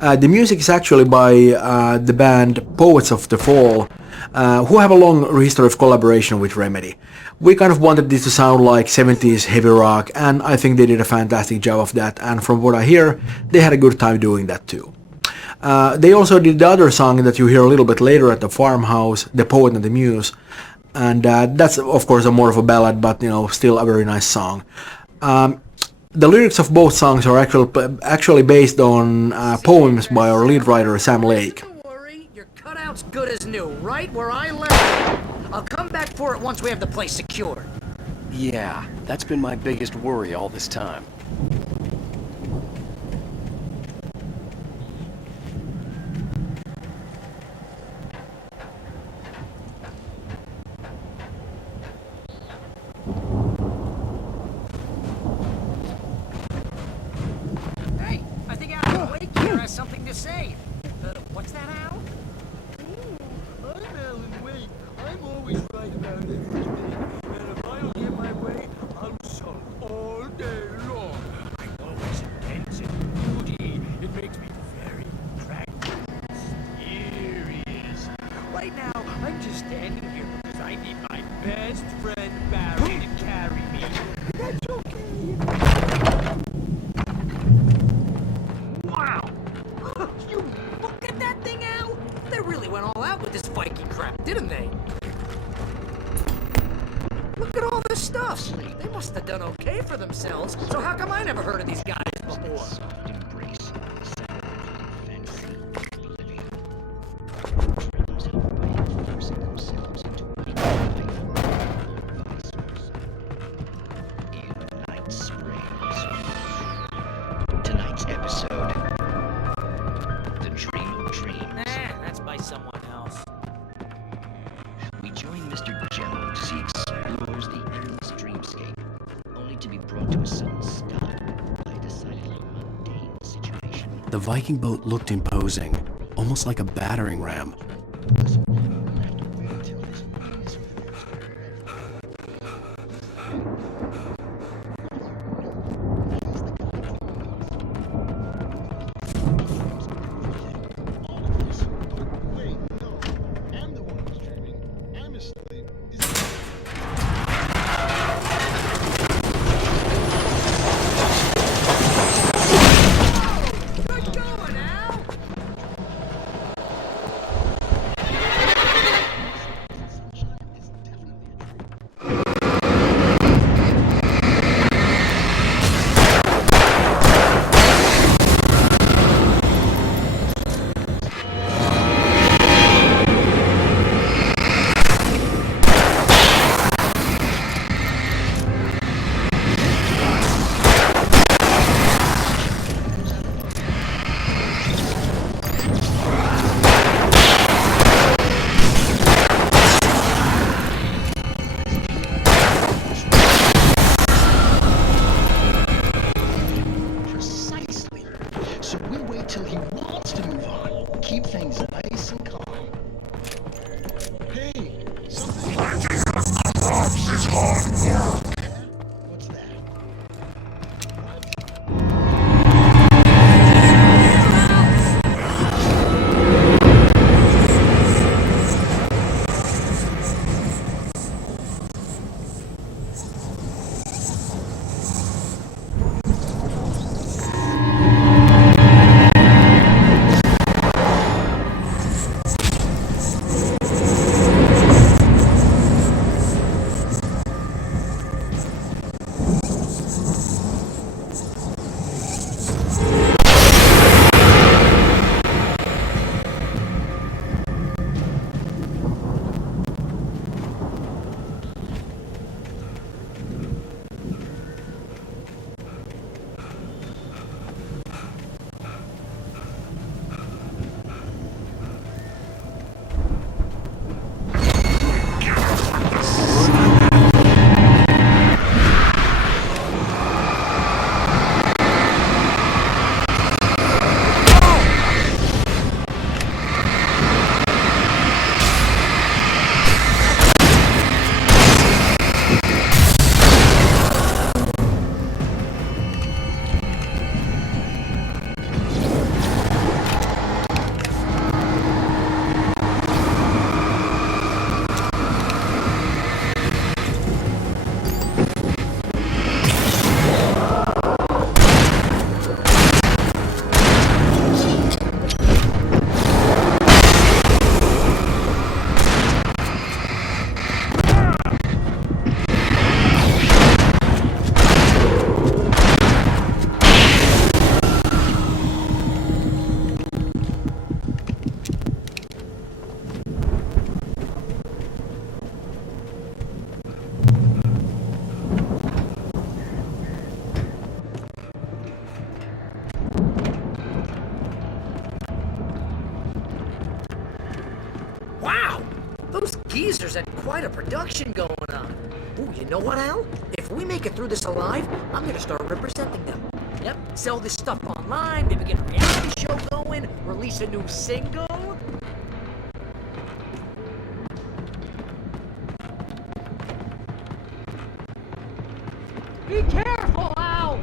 The music is actually by the band Poets of the Fall, who have a long history of collaboration with Remedy. We kind of wanted this to sound like 70s heavy rock, and I think they did a fantastic job of that, and from what I hear, they had a good time doing that too. They also did the other song that you hear a little bit later at the farmhouse, The Poet and the Muse, and that's of course a more of a ballad, but you know, still a very nice song. The lyrics of both songs are actually based on poems by our lead writer Sam Lake. Don't worry, your cutout's good as new, right where I left. I'll come back for it once we have the place secured. Yeah, that's been my biggest worry all this time. Hey, I think Alan Wake here has something to say. What's that, Al? I'm Alan Wake. I'm always right about everything. And if I don't get my way, I'm sunk all day long. I'm always intense and moody. It makes me very practical, serious. Right now, I'm just standing here because I need my best friend Barry to carry me. That's okay. Wow! You look at that thing, Al! They really went all out with this Viking crap, didn't they? Look at all this stuff! They must have done okay for themselves, so how come I never heard of these guys before? Tonight's episode, The Dream of Dreams. That's by someone else. We join Mr. Jello as he explores the endless dreamscape, only to be brought to a sudden stop by a decidedly mundane situation. The Viking boat looked imposing, almost like a battering ram. Good going, Al! Wizards had quite a production going on. Ooh, you know what, Al? If we make it through this alive, I'm gonna start representing them. Yep, sell this stuff online, maybe get a reality show going, release a new single. Be careful, Al!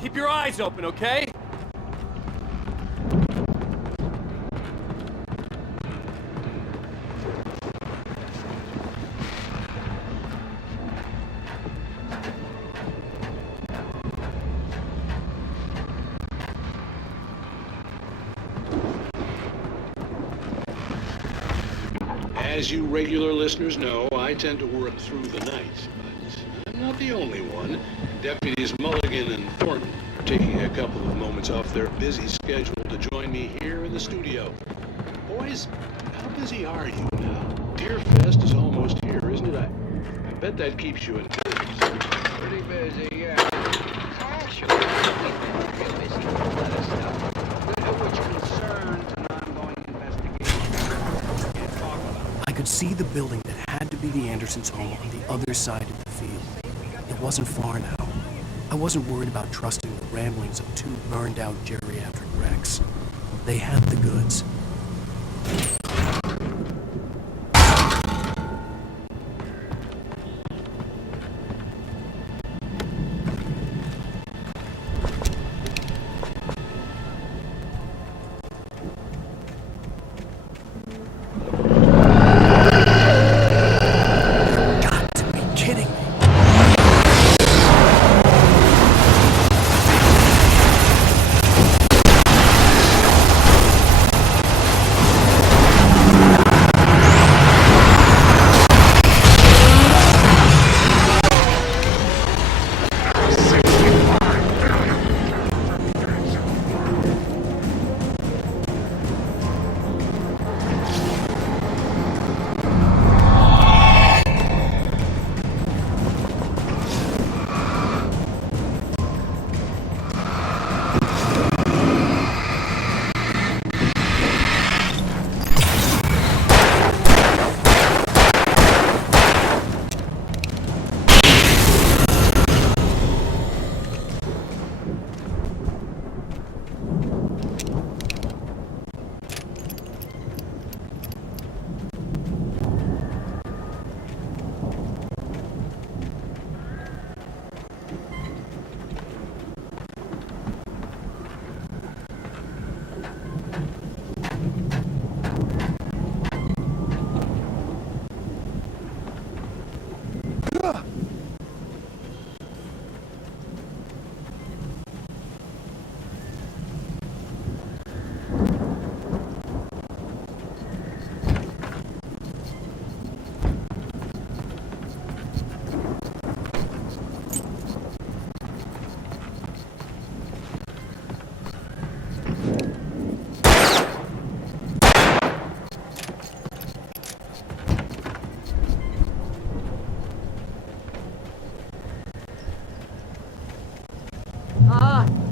Keep your eyes open, okay? As you regular listeners know, I tend to work through the night, but I'm not the only one. Deputies Mulligan and Thornton are taking a couple of moments off their busy schedule to join me here in the studio. Boys, how busy are you now? Deer Fest is almost here, isn't it? I bet that keeps you in business. Pretty busy, yeah. Actually, we've been busy with a lot of stuff, which concerns an ongoing investigation. Can't talk about. I could see the building that had to be the Andersons' home on the other side of the field. It wasn't far now. I wasn't worried about trusting the ramblings of two burned-out geriatric wrecks. They had the goods.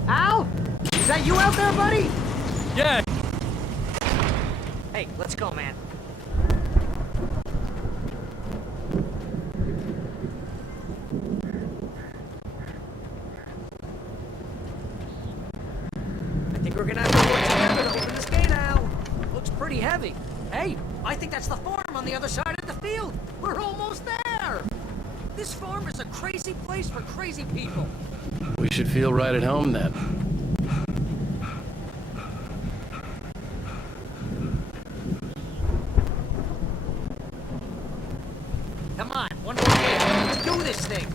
Al? Is that you out there, buddy? Yeah. Hey, let's go, man. I think we're gonna have to work together to open this gate, Al. Looks pretty heavy. Hey, I think that's the farm on the other side of the field. We're almost there. This farm is a crazy place for crazy people. We should feel right at home then. Come on, one more game. Let's do this thing.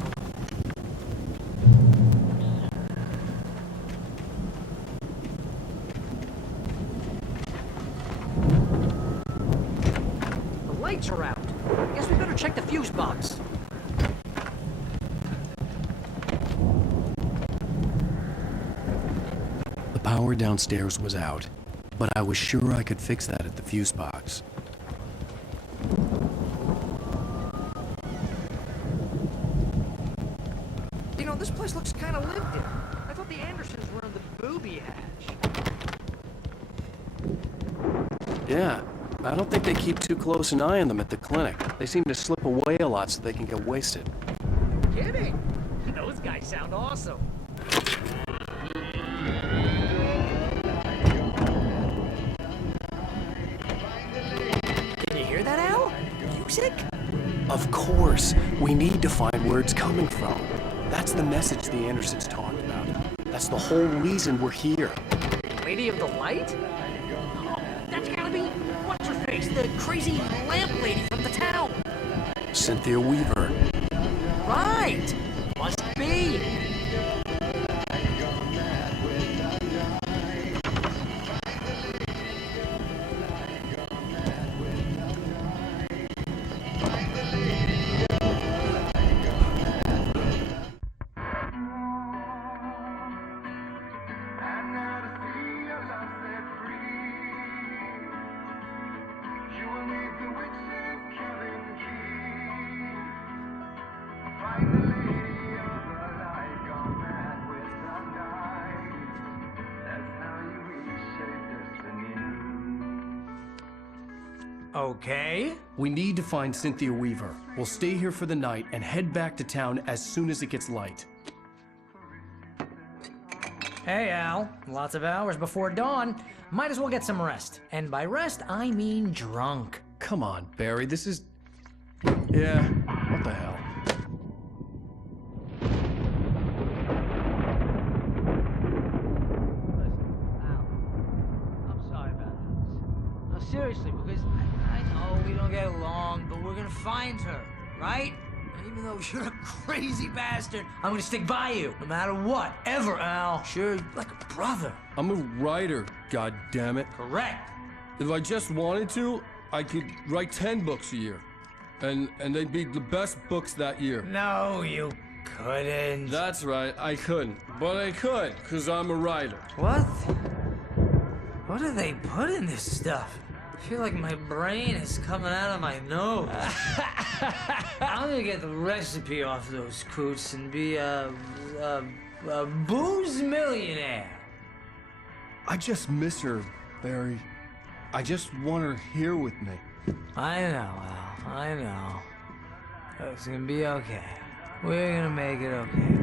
power downstairs was out, but I was sure I could fix that at the fuse box. You know, this place looks kind of lived in. I thought the Andersons were in the booby hatch. Yeah, I don't think they keep too close an eye on them at the clinic. They seem to slip away a lot so they can get wasted. Kidding? Those guys sound awesome. Did you hear that, Al? Music? Of course. We need to find where it's coming from. That's the message the Andersons talked about. That's the whole reason we're here. Lady of the Light? Oh, that's gotta be what's-her-face, the crazy lamp lady from the town. Cynthia Weaver. Right! Must be! Okay. We need to find Cynthia Weaver. We'll stay here for the night and head back to town as soon as it gets light. Hey, Al. Lots of hours before dawn. Might as well get some rest. And by rest, I mean drunk. Come on, Barry, this is... Yeah, what the hell? I'm sorry about this. No, seriously, because I know we don't get along, but we're gonna find her, right? And even though you're a crazy bastard, I'm gonna stick by you, no matter what, ever, Al. Sure, like a brother. I'm a writer, goddammit. Correct. If I just wanted to, I could write 10 books a year. And they'd be the best books that year. No, you couldn't. That's right, I couldn't. But I could, because I'm a writer. What? What do they put in this stuff? I feel like my brain is coming out of my nose. I'm gonna get the recipe off those coots and be a booze millionaire. I just miss her, Barry. I just want her here with me. I know, Al. I know. It's gonna be okay. We're gonna make it okay.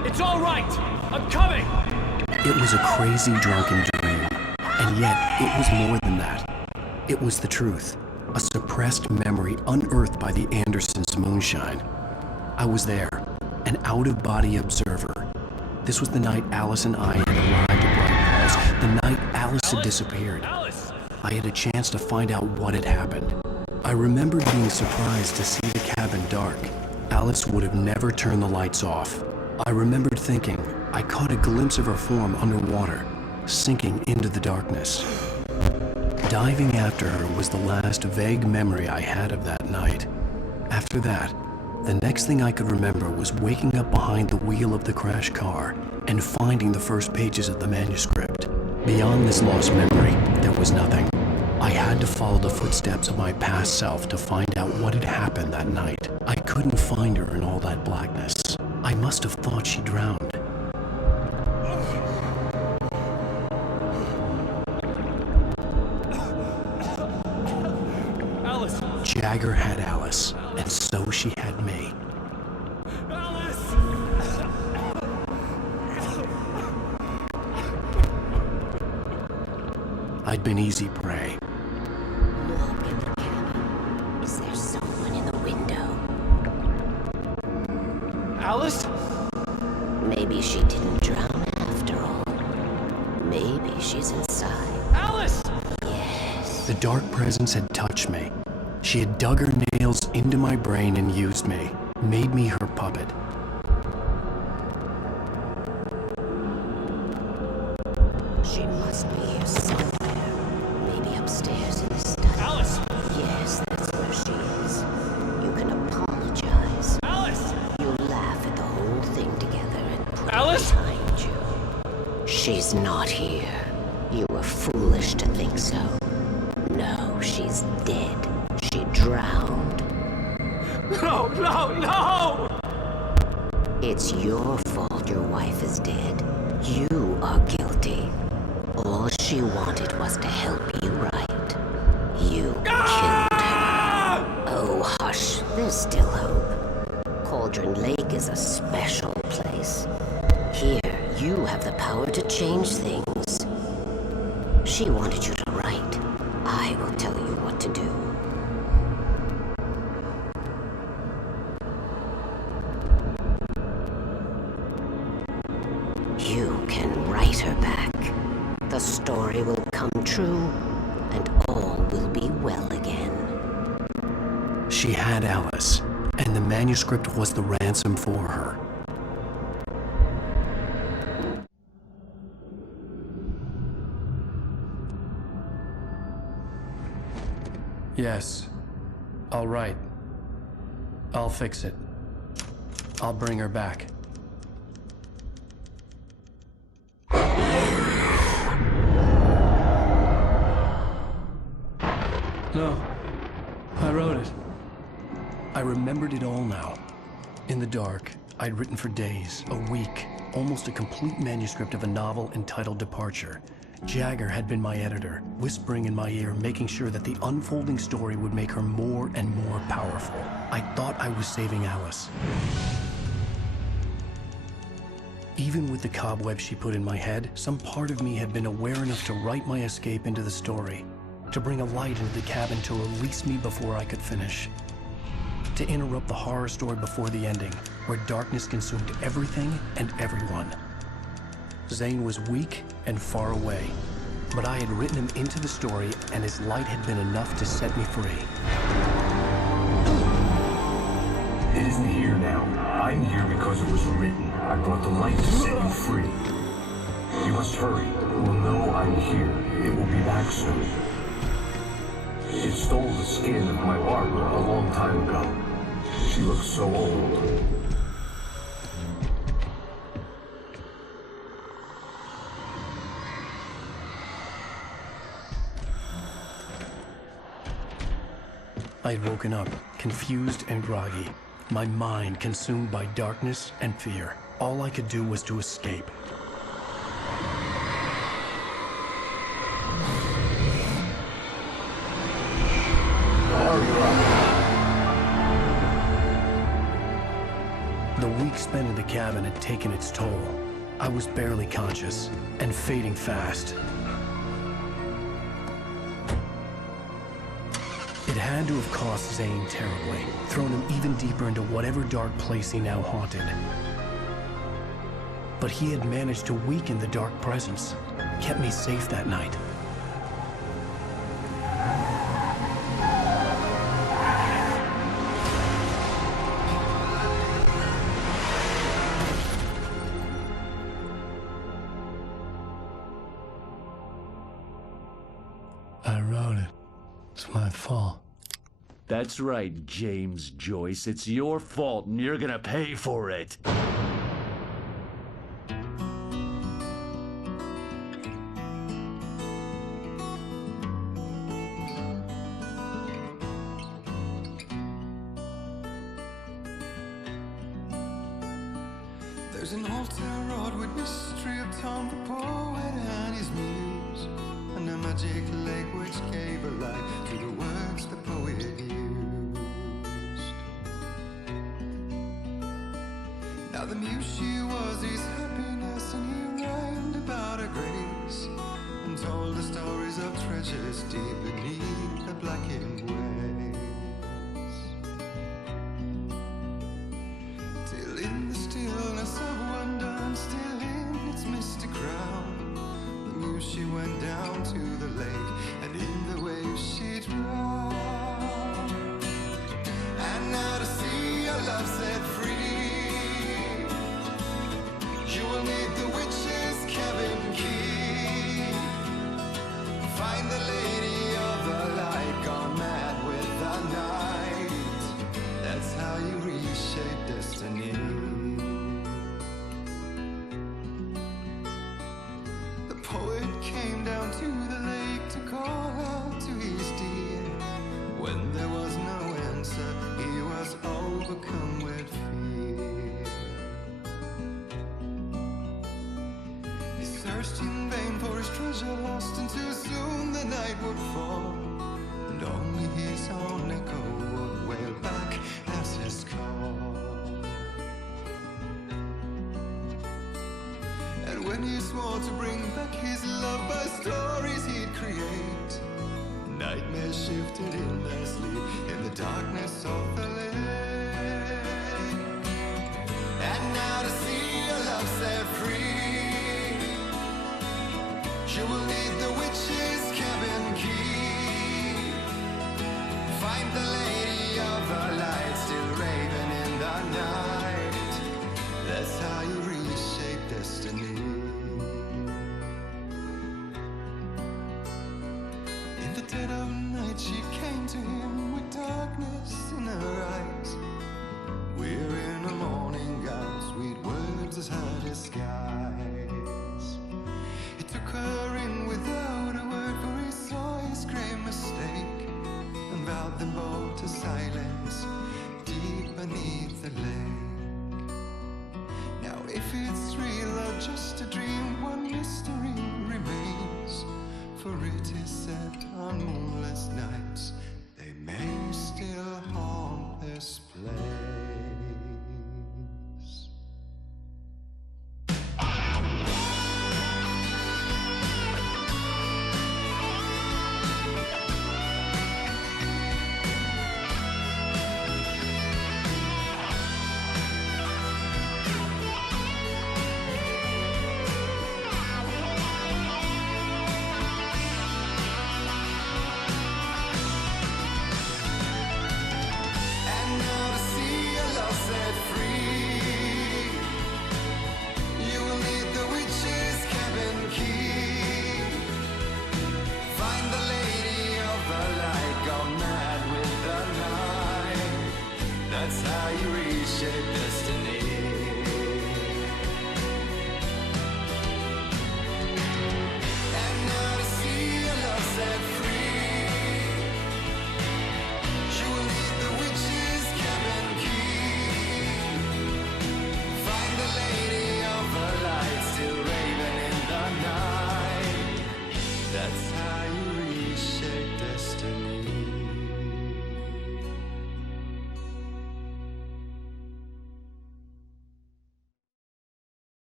It's all right! I'm coming! It was a crazy, drunken dream, and yet it was more than that. It was the truth, a suppressed memory unearthed by the Andersons' moonshine. I was there, an out-of-body observer. This was the night Alice and I had arrived at Bright Falls, the night Alice had disappeared. I had a chance to find out what had happened. I remembered being surprised to see the cabin dark. Alice would have never turned the lights off. I remembered thinking I caught a glimpse of her form underwater, sinking into the darkness. Diving after her was the last vague memory I had of that night. After that, the next thing I could remember was waking up behind the wheel of the crashed car and finding the first pages of the manuscript. Beyond this lost memory, there was nothing. I had to follow the footsteps of my past self to find out what had happened that night. I couldn't find her in all that blackness. I must have thought she drowned. Jagger had Alice, and so she had me. I'd been easy prey. Look in the cabin. Is there someone in the window? Alice? Maybe she didn't drown after all. Maybe she's inside. Alice! Yes. The dark presence had touched me. She had dug her nails into my brain and used me, made me her puppet. She must be here somewhere. Maybe upstairs in the study. Alice! Yes, that's where she is. You can apologize. Alice! You'll laugh at the whole thing together and put Alice! it behind you. She's not here. You were foolish to think so. No, she's dead. She drowned. No, no, no! It's your fault your wife is dead. You are guilty. All she wanted was to help you right. You killed her. Oh, hush. There's still hope. Cauldron Lake is a special place. Here, you have the power to change things. She wanted you to write. I will tell you what to do. You can write her back. The story will come true, and all will be well again. She had Alice, and the manuscript was the ransom for her. Yes. All right. I'll fix it. I'll bring her back. No. I wrote it. I remembered it all now. In the dark, I'd written for days, a week, almost a complete manuscript of a novel entitled Departure. Jagger had been my editor, whispering in my ear, making sure that the unfolding story would make her more and more powerful. I thought I was saving Alice. Even with the cobweb she put in my head, some part of me had been aware enough to write my escape into the story, to bring a light into the cabin to release me before I could finish, to interrupt the horror story before the ending, where darkness consumed everything and everyone. Zane was weak and far away, but I had written him into the story, and his light had been enough to set me free. It isn't here now. I'm here because it was written. I brought the light to set you free. You must hurry. It will know I'm here. It will be back soon. It stole the skin of my Barbara a long time ago. She looks so old. I'd woken up, confused and groggy, my mind consumed by darkness and fear. All I could do was to escape. The week spent in the cabin had taken its toll. I was barely conscious, and fading fast. It had to have cost Zane terribly, thrown him even deeper into whatever dark place he now haunted. But he had managed to weaken the dark presence, kept me safe that night. I wrote it. It's my fault. That's right, James Joyce. It's your fault, and you're gonna pay for it. There's an old town road with mystery of Tom the poet and his muse, and a magic lake which gave a light to the words the poet used. Now the muse she was his happiness, and he rhymed about her grace, and told the stories of treasures deep beneath the blackened waves. Till in the stillness of wonder, and still in its mystic crown, the muse she went down to the lake, and in the waves she drowned. And now to see your love set free, you will need the witch's cabin key. Find the lady of the light, gone mad with the night. That's how you reshape destiny. The poet came down to the lake to call out to his dear. When there was no answer, he was overcome with fear. He searched in vain for his treasure lost, and too soon the night would fall, and only his own echo would wail back as his call. And when he swore to bring back his love by stories he'd create, nightmares shifted in their sleep in the darkness of the lake.